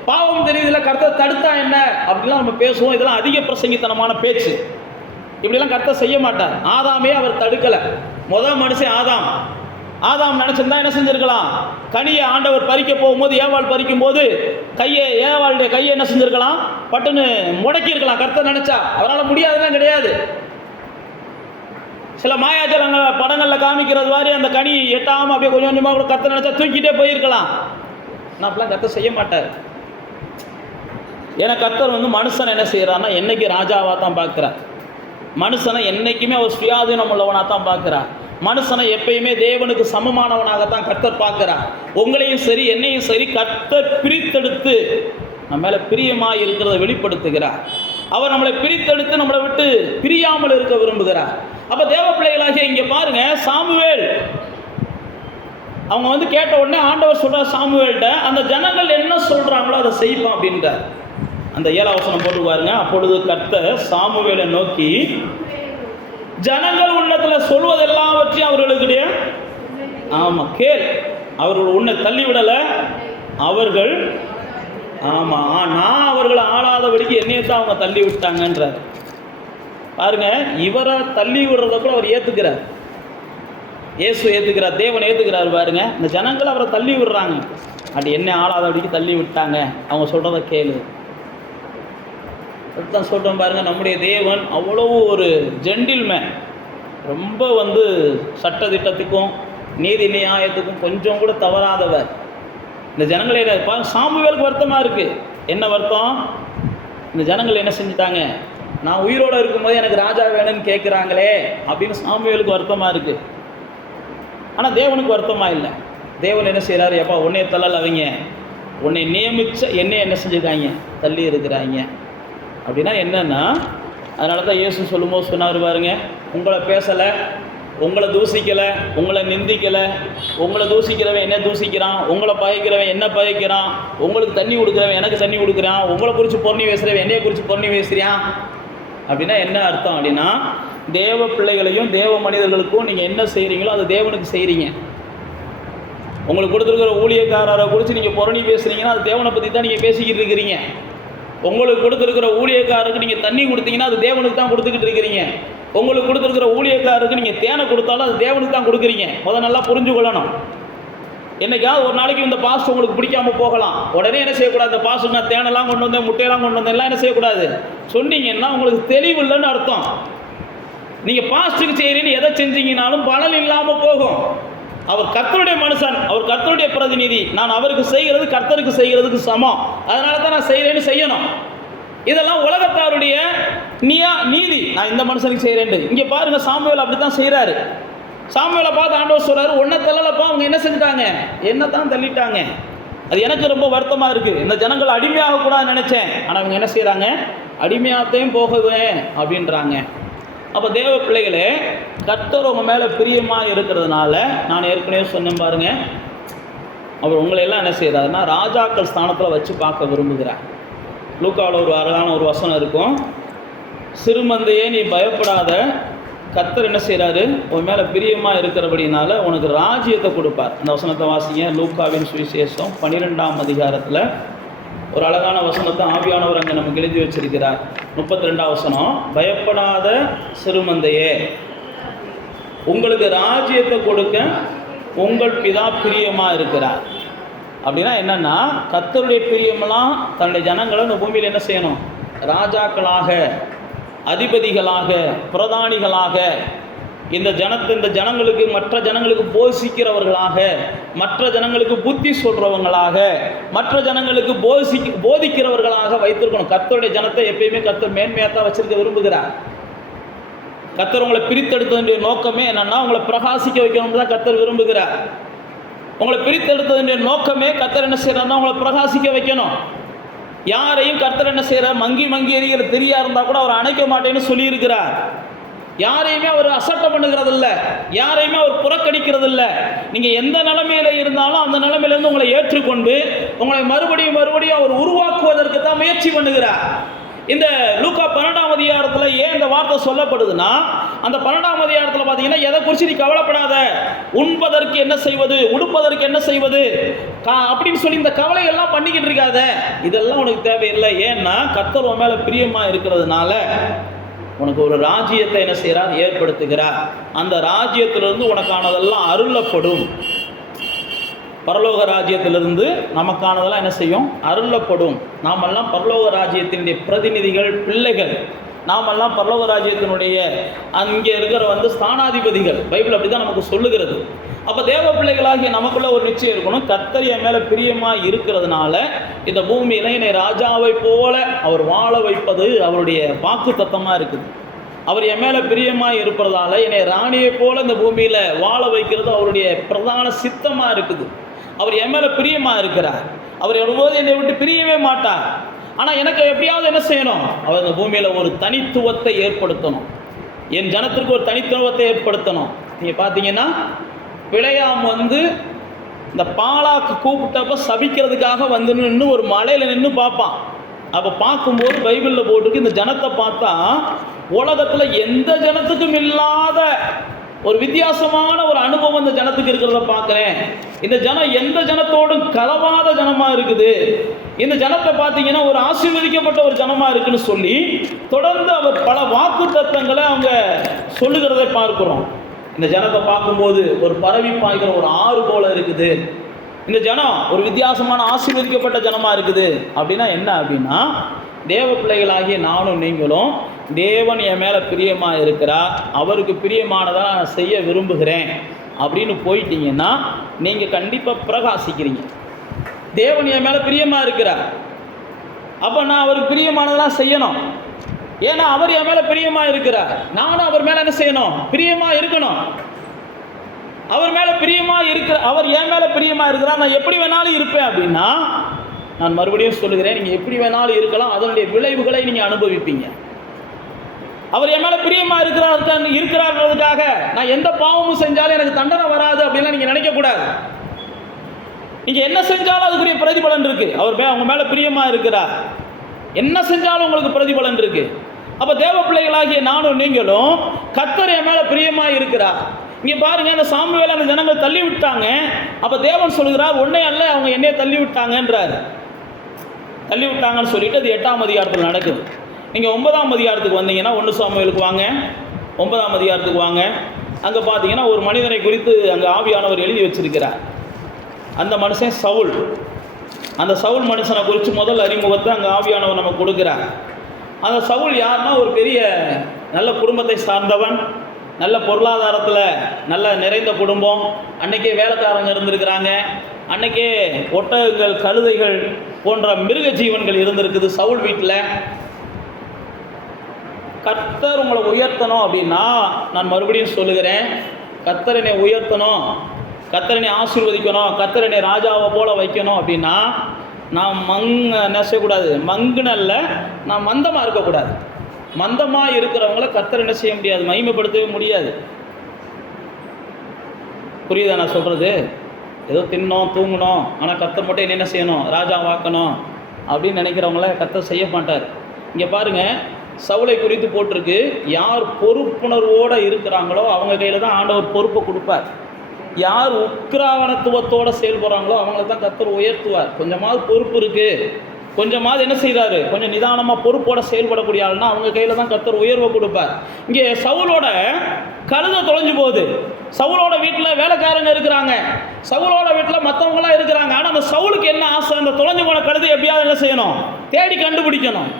பாவம் தெரியுதுல, கர்த்தர் தடுத்தா என்ன அப்படிலாம் நம்ம பேசுவோம். இதெல்லாம் அதிக பிரசங்கித்தனமான பேச்சு. இப்படிலாம் கர்த்தர் செய்ய மாட்டார். ஆதாமே அவர் தடுக்கலை. முதல் மனுஷன் ஆதாம் நினச்சிருந்தா என்ன செஞ்சுருக்கலாம், கனியை ஆண்டவர் பறிக்க போகும்போது, ஏவாள் பறிக்கும் போது ஏவாளுடைய கையை என்ன செஞ்சுருக்கலாம், பட்டுன்னு முடக்கியிருக்கலாம். கர்த்தர் நினச்சா அவரால் முடியாதுலாம் கிடையாது. சில மாயாஜலங்கள் படங்களில் காமிக்கிறது மாதிரி அந்த கனி எட்டாமல் அப்படியே கொஞ்சம் கொஞ்சமாக கூட கர்த்தர் நினச்சா தூக்கிட்டே போயிருக்கலாம். நான் அப்படிலாம் கர்த்தர் செய்ய மாட்டார். ஏன்னா கர்த்தர் மனுஷனை என்ன செய்கிறான்னா என்னைக்கு ராஜாவாக தான் பார்க்குறார். மனுஷனை என்றைக்குமே அவர் சுயாதீனம் உள்ளவனாக தான் பார்க்குறார். மனுஷனை எப்பயுமே தேவனுக்கு சமமானவனாகத்தான் கர்த்தர் பார்க்கிறார். உங்களையும் சரி என்னையும் சரி கர்த்தர் பிரித்தெடுத்து நம்ம மேலே பிரியமாக இருக்கிறத வெளிப்படுத்துகிறார். அவர் நம்மளை பிரித்தெடுத்து நம்மளை விட்டு பிரியாமல் இருக்க விரும்புகிறார். அப்போ தேவ பிள்ளைகளாகிய இங்கே பாருங்க, சாமுவேல் அவங்க கேட்ட உடனே ஆண்டவர் சொல்கிறார் சாமுவேல்கிட்ட, அந்த ஜனங்கள் என்ன சொல்கிறாங்களோ அதை செய்வான் அப்படின்றார். அந்த 7ஆம் வசனம் போட்டு பாருங்க. அப்பொழுது கர்த்தர் சாமுவேலை நோக்கி, ஜனங்கள் உள்ளத்தில் சொல்வதெல்லாவற்றையும் அவர்களுடைய கேள். அவர்கள் உன்னை தள்ளிவிடலை, அவர்கள் நான் அவர்களை ஆளாதபடிக்கு என்னையத்தான் அவங்க தள்ளி விட்டாங்கன்றார். பாருங்க, இவரை தள்ளி விடுறத கூட அவர் ஏற்றுக்கிறார். இயேசு ஏற்றுக்கிறார், தேவன் ஏற்றுக்கிறார். பாருங்க, இந்த ஜனங்கள் அவரை தள்ளி விடுறாங்க, அப்படி என்ன ஆளாதபடிக்கு தள்ளி விட்டாங்க, அவங்க சொல்கிறத கேளு. அதுதான் சொல்கிறோம் பாருங்க, நம்முடைய தேவன் அவ்வளோ ஒரு ஜென்டில்மேன். ரொம்ப சட்ட திட்டத்துக்கும் நீதி நியாயத்துக்கும் கொஞ்சம் கூட தவறாதவர். இந்த ஜனங்களை சாமுவேலுக்கு வருத்தமாக இருக்குது. என்ன வருத்தம், இந்த ஜனங்கள் என்ன செஞ்சுட்டாங்க, நான் உயிரோடு இருக்கும்போது எனக்கு ராஜா வேணும்னு கேட்குறாங்களே அப்படின்னு சாமுவேலுக்கு வருத்தமாக இருக்குது. ஆனால் தேவனுக்கு வருத்தமாக இல்லை. தேவன் என்ன செய்கிறாரு, எப்பா உன்னைய தள்ளல், அவங்க உன்னை நியமித்த என்னை என்ன செஞ்சுருக்காங்க, தள்ளி இருக்கிறாங்க. அப்படின்னா என்னன்னா, அதனால தான் இயேசு சொல்லும்போது சொன்னார் பாருங்க, உங்களை பேசலை, உங்களை தூசிக்கலை, உங்களை நிந்திக்கலை. உங்களை தூசிக்கிறவன் என்ன தூசிக்கிறான், உங்களை பகைக்கிறவன் என்ன பகைக்கிறான், உங்களுக்கு தண்ணி கொடுக்குறவன் எனக்கு தண்ணி கொடுக்குறான், உங்களை குறித்து பொருணி பேசுகிறவன் என்னைய குறித்து பொருணி பேசுகிறான். அப்படின்னா என்ன அர்த்தம் அப்படின்னா, தேவ பிள்ளைகளையும் தேவ மனிதர்களுக்கும் நீங்கள் என்ன செய்கிறீங்களோ அது தேவனுக்கு செய்கிறீங்க. உங்களுக்கு கொடுத்துருக்கிற ஊழியக்காரரை குறித்து நீங்கள் பொருணி பேசுகிறீங்கன்னா அது தேவனை பற்றி தான் நீங்கள் பேசிக்கிட்டு இருக்கிறீங்க. உங்களுக்கு கொடுத்துருக்கிற ஊழியக்காரருக்கு நீங்கள் தண்ணி கொடுத்தீங்கன்னா அது தேவனுக்கு தான் கொடுத்துக்கிட்டு இருக்கிறீங்க. உங்களுக்கு கொடுத்துருக்கிற ஊழியக்காரருக்கு நீங்கள் தேனை கொடுத்தாலும் அது தேவனுக்கு தான் கொடுக்குறீங்க. முதல் நல்லா புரிஞ்சுக்கொள்ளணும். என்றைக்காவது ஒரு நாளைக்கு இந்த பாஸ்ட் உங்களுக்கு பிடிக்காமல் போகலாம். உடனே என்ன செய்யக்கூடாது, இந்த பாஸ்ட் நான் தேனெல்லாம் கொண்டு வந்தேன், முட்டையெல்லாம் கொண்டு வந்தேன் எல்லாம் என்ன செய்யக்கூடாது. சொன்னீங்கன்னா உங்களுக்கு தெளிவு இல்லைன்னு அர்த்தம். நீங்கள் பாஸ்ட்டுக்கு செய்கிறீன்னு எதை செஞ்சீங்கனாலும் பலன் இல்லாமல் போகும். அவர் கர்த்தருடைய மனுஷன், அவர் கர்த்தருடைய பிரதிநிதி. நான் அவருக்கு செய்கிறது கர்த்தருக்கு செய்கிறதுக்கு சமம். அதனால தான் நான் செய்கிறேன்னு செய்யணும். இதெல்லாம் உலகத்தாருடைய நீதி. நான் இந்த மனுஷனுக்கு செய்கிறேன். இங்கே பாருங்க, சாமுவேல் அப்படி தான் செய்கிறாரு. சாமுவேலை பார்த்து ஆண்டவர் சொல்கிறாரு, ஒன்றை தள்ளலப்பா, அவங்க என்ன செஞ்சுட்டாங்க, என்ன தான் தள்ளிட்டாங்க. அது எனக்கு ரொம்ப வருத்தமாக இருக்குது. இந்த ஜனங்கள் அடிமையாக கூடாது நினச்சேன், ஆனால் அவங்க என்ன செய்கிறாங்க, அடிமையாகத்தையும் போகுவேன் அப்படின்றாங்க. அப்போ தேவ பிள்ளைகளே, கர்த்தர் உங்கள் மேலே பிரியமாக இருக்கிறதுனால, நான் ஏற்கனவே சொன்னேன் பாருங்க, அவர் உங்களையெல்லாம் என்ன செய்கிறாருன்னா ராஜாக்கள் ஸ்தானத்தில் வச்சு பார்க்க விரும்புகிறார். லூக்காவில் ஒரு அழகான ஒரு வசனம் இருக்கும், சிறுமந்தையே நீ பயப்படாத, கர்த்தர் என்ன செய்கிறாரு, உன் மேலே பிரியமாக இருக்கிறபடினால உனக்கு ராஜ்யத்தை கொடுப்பார். அந்த வசனத்தை வாசிங்க, லூக்காவின் சுவிசேஷம் 12ஆம் அதிகாரத்தில் ஒரு அழகான வசனத்தை ஆவியானவர் அங்கே நமக்கு எழுதி வச்சிருக்கிறார். 32ஆம் வசனம், பயப்படாத சிறுமந்தையே, உங்களுக்கு ராஜ்யத்தை கொடுக்க உங்கள் பிதா பிரியமாக இருக்கிறார். அப்படின்னா என்னென்னா, கர்த்தருடைய பிரியமெல்லாம் தன்னுடைய ஜனங்களை இந்த பூமியில் என்ன செய்யணும்? ராஜாக்களாக, அதிபதிகளாக, பிரதானிகளாக, இந்த ஜனங்களுக்கு, மற்ற ஜனங்களுக்கு போதிக்கிறவர்களாக, மற்ற ஜனங்களுக்கு புத்தி சொல்கிறவங்களாக, மற்ற ஜனங்களுக்கு போதிக்கிறவர்களாக வைத்திருக்கணும். கர்த்தருடைய ஜனத்தை எப்பயுமே கர்த்தர் மேன்மையாக தான் வச்சிருக்க விரும்புகிறார். கர்த்தர் உங்களை பிரித்தெடுத்ததுடைய நோக்கமே என்னன்னா, உங்களை பிரகாசிக்க வைக்கணும்னு தான் கர்த்தர் விரும்புகிறார். உங்களை பிரித்தெடுத்ததுடைய நோக்கமே கர்த்தர் என்ன செய்யறாருன்னா, உங்களை பிரகாசிக்க வைக்கணும். யாரையும் கர்த்தர் என்ன செய்யறார்? மங்கி எறிகிற தெரியா இருந்தால் கூட அவர் அணைக்க மாட்டேன்னு சொல்லியிருக்கிறார். யாரையுமே அவர் அசட்டை பண்ணுகிறது இல்லை, யாரையுமே அவர் புறக்கணிக்கிறது இல்லை. நீங்கள் எந்த நிலைமையில இருந்தாலும் அந்த நிலைமையிலிருந்து உங்களை ஏற்றுக்கொண்டு உங்களை மறுபடியும் அவர் உருவாக்குவதற்கு தான் முயற்சி பண்ணுகிறார். இந்த லூக்கா 12ஆம் அதிகாரத்தில் ஏன் இந்த வார்த்தை சொல்லப்படுதுன்னா, அந்த 12ஆம் அதிகாரத்தில் பார்த்தீங்கன்னா, எதை குறித்து நீ கவலைப்படாத, உண்பதற்கு என்ன செய்வது, உடுப்பதற்கு என்ன செய்வது அப்படின்னு சொல்லி இந்த கவலை எல்லாம் பண்ணிக்கிட்டு இருக்காத, இதெல்லாம் உனக்கு தேவையில்லை. ஏன்னா கர்த்தர் உன் மேலே பிரியமாக இருக்கிறதுனால உனக்கு ஒரு ராஜ்யத்தை என்ன செய்கிறார்? ஏற்படுத்துகிறார். அந்த ராஜ்யத்திலிருந்து உனக்கானதெல்லாம் அருளப்படும். பரலோக ராஜ்யத்திலிருந்து நமக்கானதெல்லாம் என்ன செய்யும்? அருளப்படும். நாமெல்லாம் பரலோக ராஜ்யத்தினுடைய பிரதிநிதிகள், பிள்ளைகள். நாமெல்லாம் பரலோக ராஜ்யத்தினுடைய அங்கே இருக்கிற ஸ்தானாதிபதிகள். பைபிள் அப்படி தான் நமக்கு சொல்லுகிறது. அப்போ தேவ பிள்ளைகளாகிய நமக்குள்ள ஒரு நிச்சயம் இருக்கணும். கர்த்தர் என் மேலே பிரியமாக இருக்கிறதுனால இந்த பூமியில் என்னை ராஜாவை போல அவர் வாழ வைப்பது அவருடைய வாக்கு தத்தமாக இருக்குது. அவர் என் மேலே பிரியமாக இருப்பதால என்னை ராணியை போல இந்த பூமியில் வாழ வைக்கிறது அவருடைய பிரதான சித்தமாக இருக்குது. அவர் என் மேலே பிரியமாக இருக்கிறார். அவர் எப்போது என்னை விட்டு பிரியவே மாட்டார். ஆனால் எனக்கு எப்படியாவது என்ன செய்யணும்? அவர் இந்த பூமியில் ஒரு தனித்துவத்தை ஏற்படுத்தணும். என் ஜனத்திற்கு ஒரு தனித்துவத்தை ஏற்படுத்தணும். நீங்கள் பார்த்தீங்கன்னா, பிழையாம் இந்த பாலாக்கு கூப்பிட்டப்ப சபிக்கிறதுக்காக நின்று ஒரு மலையில் நின்று பார்ப்பான். அப்போ பார்க்கும்போது பைபிளில் போட்டுருக்கு, இந்த ஜனத்தை பார்த்தா உலகத்தில் எந்த ஜனத்துக்கும் இல்லாத ஒரு வித்தியாசமான ஒரு அனுபவம் இந்த ஜனத்துக்கு இருக்கிறத பார்க்குறேன். இந்த ஜனம் எந்த ஜனத்தோடும் கலவாத ஜனமாக இருக்குது. இந்த ஜனத்தை பார்த்தீங்கன்னா ஒரு ஆசீர்வதிக்கப்பட்ட ஒரு ஜனமாக இருக்குன்னு சொல்லி தொடர்ந்து அவர் பல வாக்கு தத்தங்களை அவங்க சொல்லுகிறதை பார்க்குறோம். இந்த ஜனத்தை பார்க்கும்போது ஒரு பரவி பாய்கிற ஒரு ஆறு போல இருக்குது. இந்த ஜனம் ஒரு வித்தியாசமான ஆசீர்வதிக்கப்பட்ட ஜனமாக இருக்குது. அப்படின்னா என்ன? அப்படின்னா தேவ பிள்ளைகளாகிய நானும் நீங்களும் தேவன் என் மேலே பிரியமாக இருக்கிறார், அவருக்கு பிரியமானதாக நான் செய்ய விரும்புகிறேன் அப்படின்னு போயிட்டீங்கன்னா நீங்கள் கண்டிப்பாக பிரகாசிக்கிறீங்க. தேவன் என் மேலே பிரியமாக இருக்கிறார், அப்போ நான் அவருக்கு பிரியமானதெல்லாம் செய்யணும். ஏன்னா அவர் என் மேலே பிரியமாக இருக்கிறார், நானும் அவர் மேலே என்ன செய்யணும்? பிரியமாக இருக்கணும். அவர் மேலே பிரியமாக இருக்கிற, அவர் என் மேலே பிரியமாக இருக்கிறார், நான் எப்படி வேணாலும் இருப்பேன். அப்படின்னா நான் மறுபடியும் சொல்லுகிறேன், நீங்கள் எப்படி வேணாலும் இருக்கலாம், அதனுடைய விளைவுகளை நீங்கள் அனுபவிப்பீங்க. அவர் என் மேலே பிரியமாக இருக்கிறார்களுக்காக நான் எந்த பாவமும் செஞ்சாலும் எனக்கு தண்டனை வராது அப்படின்லாம் நீங்கள் நினைக்கக்கூடாது. நீங்கள் என்ன செஞ்சாலும் அதுக்குரிய பிரதிபலன் இருக்குது. அவங்க மேலே பிரியமாக இருக்கிறார், என்ன செஞ்சாலும் உங்களுக்கு பிரதிபலன் இருக்குது. அப்போ தேவ பிள்ளைகளாகிய நானும் நீங்களும் கர்த்தர் என் மேலே பிரியமாக இருக்கிறார். இங்கே பாருங்கள், இந்த சாமுவேலை அந்த ஜனங்கள் தள்ளி விட்டாங்க. அப்போ தேவன் சொல்கிறார், ஒன்னே அல்ல அவங்க என்னையே தள்ளி விட்டாங்கன்றார். தள்ளி விட்டாங்கன்னு சொல்லிட்டு அது 8ஆம் அதிகாரத்தில் நடக்குது. நீங்கள் 9ஆம் அதிகாரத்துக்கு வந்தீங்கன்னா, 1 சாமுவேலுக்கு வாங்க, 9ஆம் அதிகாரத்துக்கு வாங்க. அங்கே பார்த்தீங்கன்னா ஒரு மனிதனை குறித்து அங்கே ஆவியானவர் எழுதி வச்சிருக்கிறார். அந்த மனுஷன் சவுல். அந்த சவுல் மனுஷனை குறித்து முதல் அறிமுகத்தை அங்கே ஆவியானவர் நமக்கு கொடுக்குறார். அந்த சவுல் யாருன்னா, ஒரு பெரிய நல்ல குடும்பத்தை சார்ந்தவன், நல்ல பொருளாதாரத்தில் நல்ல நிறைந்த குடும்பம். அன்றைக்கே வேலைக்காரங்க இருந்திருக்கிறாங்க, அன்றைக்கே ஒட்டகங்கள், கழுதைகள் போன்ற மிருக ஜீவன்கள் இருந்திருக்குது சவுல் வீட்டில். கர்த்தர் உங்களை உயர்த்தணும் அப்படின்னா, நான் மறுபடியும் சொல்லுகிறேன், கர்த்தர் என்னை உயர்த்தணும், கர்த்தர் என்னை ஆசீர்வதிக்கணும், கர்த்தர் என்னை ராஜாவை போல வைக்கணும் அப்படின்னா நான் நெசக்கூடாது, மங்குனல்ல, நான் மந்தமாக இருக்கக்கூடாது. மந்தமாக இருக்கிறவங்கள கர்த்தர் என்ன செய்ய முடியாது? மகிமைப்படுத்தவே முடியாது. புரியுதா நான் சொல்கிறது? ஏதோ தின்னோம் தூங்கணும், ஆனால் கர்த்தர் மட்டும் என்ன செய்யணும்? ராஜா வாக்கணும் அப்படின்னு நினைக்கிறவங்கள கர்த்தர் செய்ய மாட்டார். இங்கே பாருங்கள், சவுளை குறித்து போட்டிருக்கு, யார் பொறுப்புணர்வோடு இருக்கிறாங்களோ அவங்க கையில் தான் ஆண்டவர் பொறுப்பை கொடுப்பார். யார் உக்கிராவணத்துவத்தோடு செயல்படுறாங்களோ அவங்கள தான் கர்த்தர் உயர்த்துவார். கொஞ்சமாவது பொறுப்பு இருக்குது, கொஞ்சமாவது என்ன செய்கிறாரு, கொஞ்சம் நிதானமாக பொறுப்போட செயல்படக்கூடிய ஆள்னா அவங்க கையில் தான் கர்த்தர் உயர்வை கொடுப்பார். இங்கே சவுலோட கழுதை தொலைஞ்சு போகுது. சவுலோட வீட்டில் வேலைக்காரங்க இருக்கிறாங்க, சவுலோட வீட்டில் மற்றவங்களாம் இருக்கிறாங்க. ஆனால் அந்த சவுலுக்கு என்ன ஆசை? அந்த தொலைஞ்சு போன கழுதை எப்படியாவது என்ன செய்யணும்? தேடி கண்டுபிடிக்கணும்.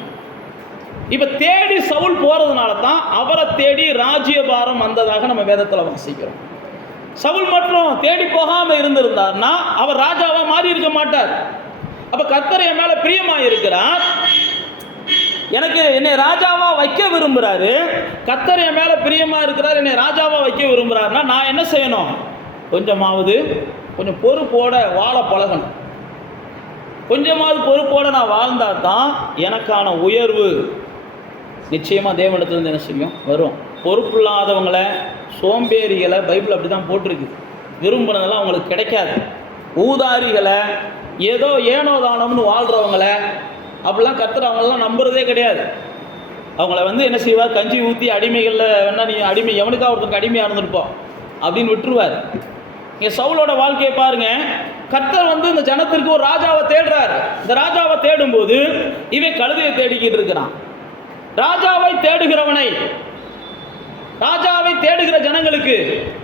இப்போ தேடி சவுல் போகிறதுனால தான் அவரை தேடி ராஜ்யபாரம் வந்ததாக நம்ம வேதத்தில் வாசிக்கிறோம். சவுல் மட்டும் தேடி போகாமல் இருந்திருந்தார்னா அவர் ராஜாவாக மாறி இருக்க மாட்டார். அப்போ கர்த்தர் என் மேலே பிரியமாக இருக்கிறார், எனக்கு என்னை ராஜாவா வைக்க விரும்புகிறாரு. கர்த்தர் என் மேலே பிரியமாக இருக்கிறார், என்னை ராஜாவா வைக்க விரும்புகிறாருன்னா நான் என்ன செய்யணும்? கொஞ்சம் பொறுப்போட வாழ பழகணும். கொஞ்சமாவது பொறுப்போட நான் வாழ்ந்தால் தான் எனக்கான உயர்வு நிச்சயமாக தேவனிடத்துலேருந்து என்ன செய்யும்? வரும். பொறுப்பு இல்லாதவங்களை, சோம்பேறிகளை பைபிள் அப்படி தான் போட்டிருக்கு. விரும்பினதெல்லாம் அவங்களுக்கு கிடைக்காது. ஊதாரிகளை, ஏதோ ஏனோ தானம்னு வாழ்கிறவங்கள அப்படிலாம் கர்த்தர் அவங்களெலாம் நம்புறதே கிடையாது. அவங்கள என்ன செய்வார்? கஞ்சி ஊற்றி அடிமைகளில் வேணா நீ அடிமை, எவனுக்கா ஒருத்தருக்கு அடிமையாக இருந்திருப்போம் அப்படின்னு விட்டுருவார். இங்கே சவுலோட வாழ்க்கையை பாருங்க. கர்த்தர் இந்த ஜனத்திற்கு ஒரு ராஜாவை தேடுறாரு. இந்த ராஜாவை தேடும்போது இவன் கழுதையை தேடிக்கிட்டு இருக்கிறான். ராஜாவை தேடுகிறவனை, ராஜாவை தேடுகிற ஜனங்களுக்கு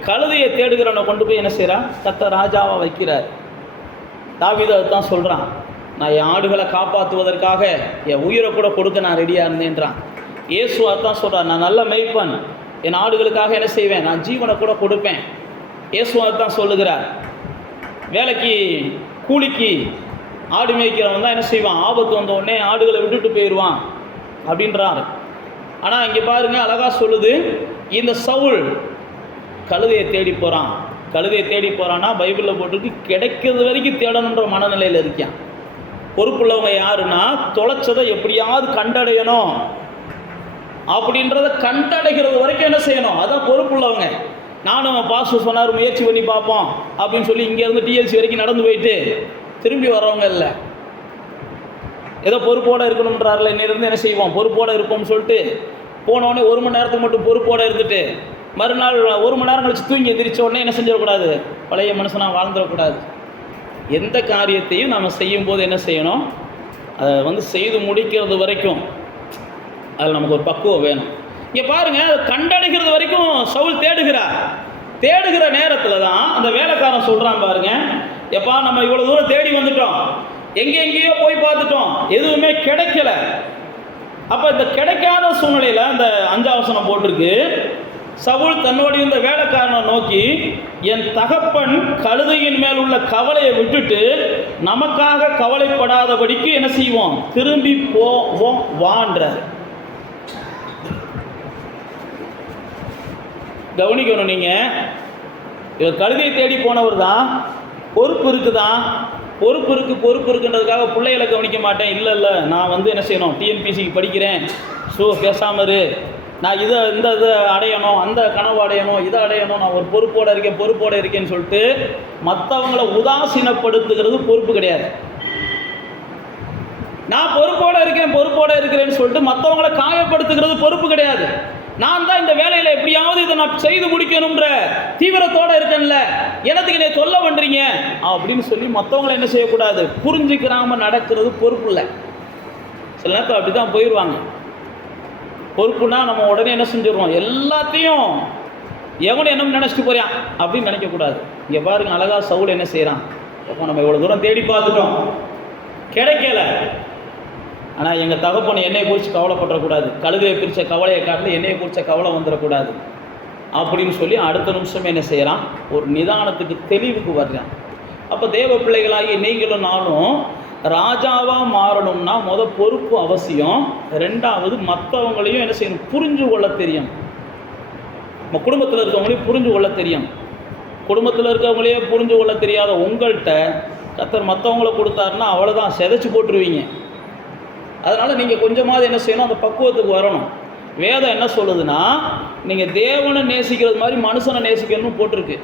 கழுதையை தேடுகிறவனை கொண்டு போய் என்ன செய்கிறான்? கர்த்தர் ராஜாவை வைக்கிறார். தாவீது அதுதான் சொல்கிறான், நான் என் ஆடுகளை காப்பாற்றுவதற்காக என் உயிரை கூட கொடுக்க நான் ரெடியாக இருந்தேன்றான். இயேசு அதுதான் சொல்கிறார், நான் நல்ல மேய்ப்பன், என் ஆடுகளுக்காக என்ன செய்வேன்? நான் ஜீவனை கூட கொடுப்பேன். இயேசு அதுதான் சொல்லுகிறார். வேலைக்கு கூலிக்கு ஆடு மேய்க்கிறவன் தான் என்ன செய்வான்? ஆபத்து வந்த உடனே ஆடுகளை விட்டுட்டு போயிடுவான் அப்படின்றார். ஆனால் இங்கே பாருங்கள், அழகாக சொல்லுது, இந்த சவுல் கழுதையை தேடி போகிறான். கழுதையை தேடி போகிறான்னா பைபிளில் போட்டுருக்கு, கிடைக்கிறது வரைக்கும் தேடணுன்ற மனநிலையில் இருக்கான். பொறுப்புள்ளவங்க யாருன்னா, தொலைச்சதை எப்படியாவது கண்டடையணும் அப்படின்றத கண்டடைகிறது வரைக்கும் என்ன செய்யணும்? அதான் பொறுப்புள்ளவங்க. நானும் பாஸ்டர் சொன்னார் முயற்சி பண்ணி பார்ப்போம் அப்படின்னு சொல்லி இங்கேருந்து டிஎல்சி வரைக்கும் நடந்து போயிட்டு திரும்பி வர்றவங்க இல்லை. ஏதோ பொறுப்போடு இருக்கணுன்றாரில் இன்னிருந்து என்ன செய்வோம்? பொறுப்போடு இருப்போம்னு சொல்லிட்டு போனோடனே 1 மணி நேரத்துக்கு மட்டும் பொறுப்போடு இருந்துட்டு மறுநாள் 1 மணி நேரம் கழிச்சு தூங்கி எந்திரிச்ச உடனே என்ன செஞ்சிடக்கூடாது? பழைய மனுஷனாக வாழ்ந்துடக்கூடாது. எந்த காரியத்தையும் நாம் செய்யும்போது என்ன செய்யணும்? அதை செய்து முடிக்கிறது வரைக்கும் அதில் நமக்கு ஒரு பக்குவம் வேணும். இங்கே பாருங்கள், கண்டடைகிறது வரைக்கும் சவுல் தேடுகிறார். தேடுகிற நேரத்தில் தான் அந்த வேலைக்காரன் சொல்கிறான் பாருங்க, எப்பா நம்ம இவ்வளோ தூரம் தேடி வந்துட்டோம், எங்கேயோ போய் பார்த்துட்டோம், எதுவுமே கிடைக்கல. அப்போ இந்த கிடைக்காத சூழ்நிலையில் அந்த 5ஆம் வசனம் போட்டிருக்கு, சவுல் தன்னோடு இந்த வேலைக்காரனை நோக்கி, என் தகப்பன் கழுதையின் மேல் உள்ள கவலையை விட்டுட்டு நமக்காக கவலைப்படாதபடிக்கு என்ன செய்வோம்? திரும்பி போவோம் வான்றார். கவனிக்கணும், நீங்கள் இவர் கழுதையை தேடி போனவர் தான். பொறுப்பு இருக்குதான், பொறுப்பு இருக்குன்றதுக்காக பிள்ளைகளை கவனிக்க மாட்டேன். இல்லை நான் என்ன செய்யணும்? டிஎன்பிசிக்கு படிக்கிறேன், பேசாமல் இரு, நான் இந்த அடையணும், அந்த கனவு அடையணும், இதை அடையணும், நான் ஒரு பொறுப்போடு இருக்கேன்னு சொல்லிட்டு மற்றவங்களை உதாசீனப்படுத்துகிறது பொறுப்பு கிடையாது. நான் பொறுப்போடு இருக்கிறேன்னு சொல்லிட்டு மற்றவங்களை காயப்படுத்துகிறது பொறுப்பு கிடையாது. நான் தான் இந்த வேலையில் எப்படியாவது இதை நான் செய்து முடிக்கணுன்ற தீவிரத்தோடு இருக்கேன்ல, எனத்துக்கு நீ சொல்ல பண்ணுறீங்க அப்படின்னு சொல்லி மற்றவங்களை என்ன செய்யக்கூடாது? புரிஞ்சுக்கிறாமல் நடக்கிறது பொறுப்பு இல்லை. சில நேரத்தில் அப்படி தான் போயிடுவாங்க. பொறுப்புனா நம்ம உடனே என்ன செஞ்சிடுவோம்? எல்லாத்தையும் எவனும் என்ன நினச்சிட்டு போறியான் அப்படின்னு நினைக்கக்கூடாது. இங்கே பாருங்க, அழகா சவுல் என்ன செய்கிறான்? அப்போ நம்ம இவ்வளோ தூரம் தேடி பார்த்துட்டோம், கிடைக்கல. ஆனால் எங்கள் தகப்பனை என்னையை குறித்து கவலைப்படக்கூடாது, கழுதையை பிரித்த கவலையை காட்டில் என்னையை குறித்த கவலை வந்துடக்கூடாது அப்படின்னு சொல்லி அடுத்த நிமிஷம் என்ன செய்கிறான்? ஒரு நிதானத்துக்கு, தெளிவுக்கு வர்றான். அப்போ தேவ பிள்ளைகளாகி நீங்களும் நானும் ராஜாவாக மாறணும்னா பொறுப்பு அவசியம். 2வது மற்றவங்களையும் என்ன செய்யணும்? புரிஞ்சு கொள்ள தெரியும். நம்ம குடும்பத்தில் இருக்கவங்களையும் புரிஞ்சு கொள்ள தெரியும். குடும்பத்தில் இருக்கவங்களையே புரிஞ்சு கொள்ள தெரியாத உங்கள்கிட்ட கர்த்தர் மற்றவங்களை கொடுத்தாருன்னா அவ்வளோதான், செதைச்சு போட்டுருவீங்க. அதனால் நீங்கள் கொஞ்சமாவது என்ன செய்யணும்? அந்த பக்குவத்துக்கு வரணும். வேதம் என்ன சொல்லுதுன்னா, நீங்கள் தேவனை நேசிக்கிறது மாதிரி மனுஷனை நேசிக்கணும்னு போட்டிருக்கு.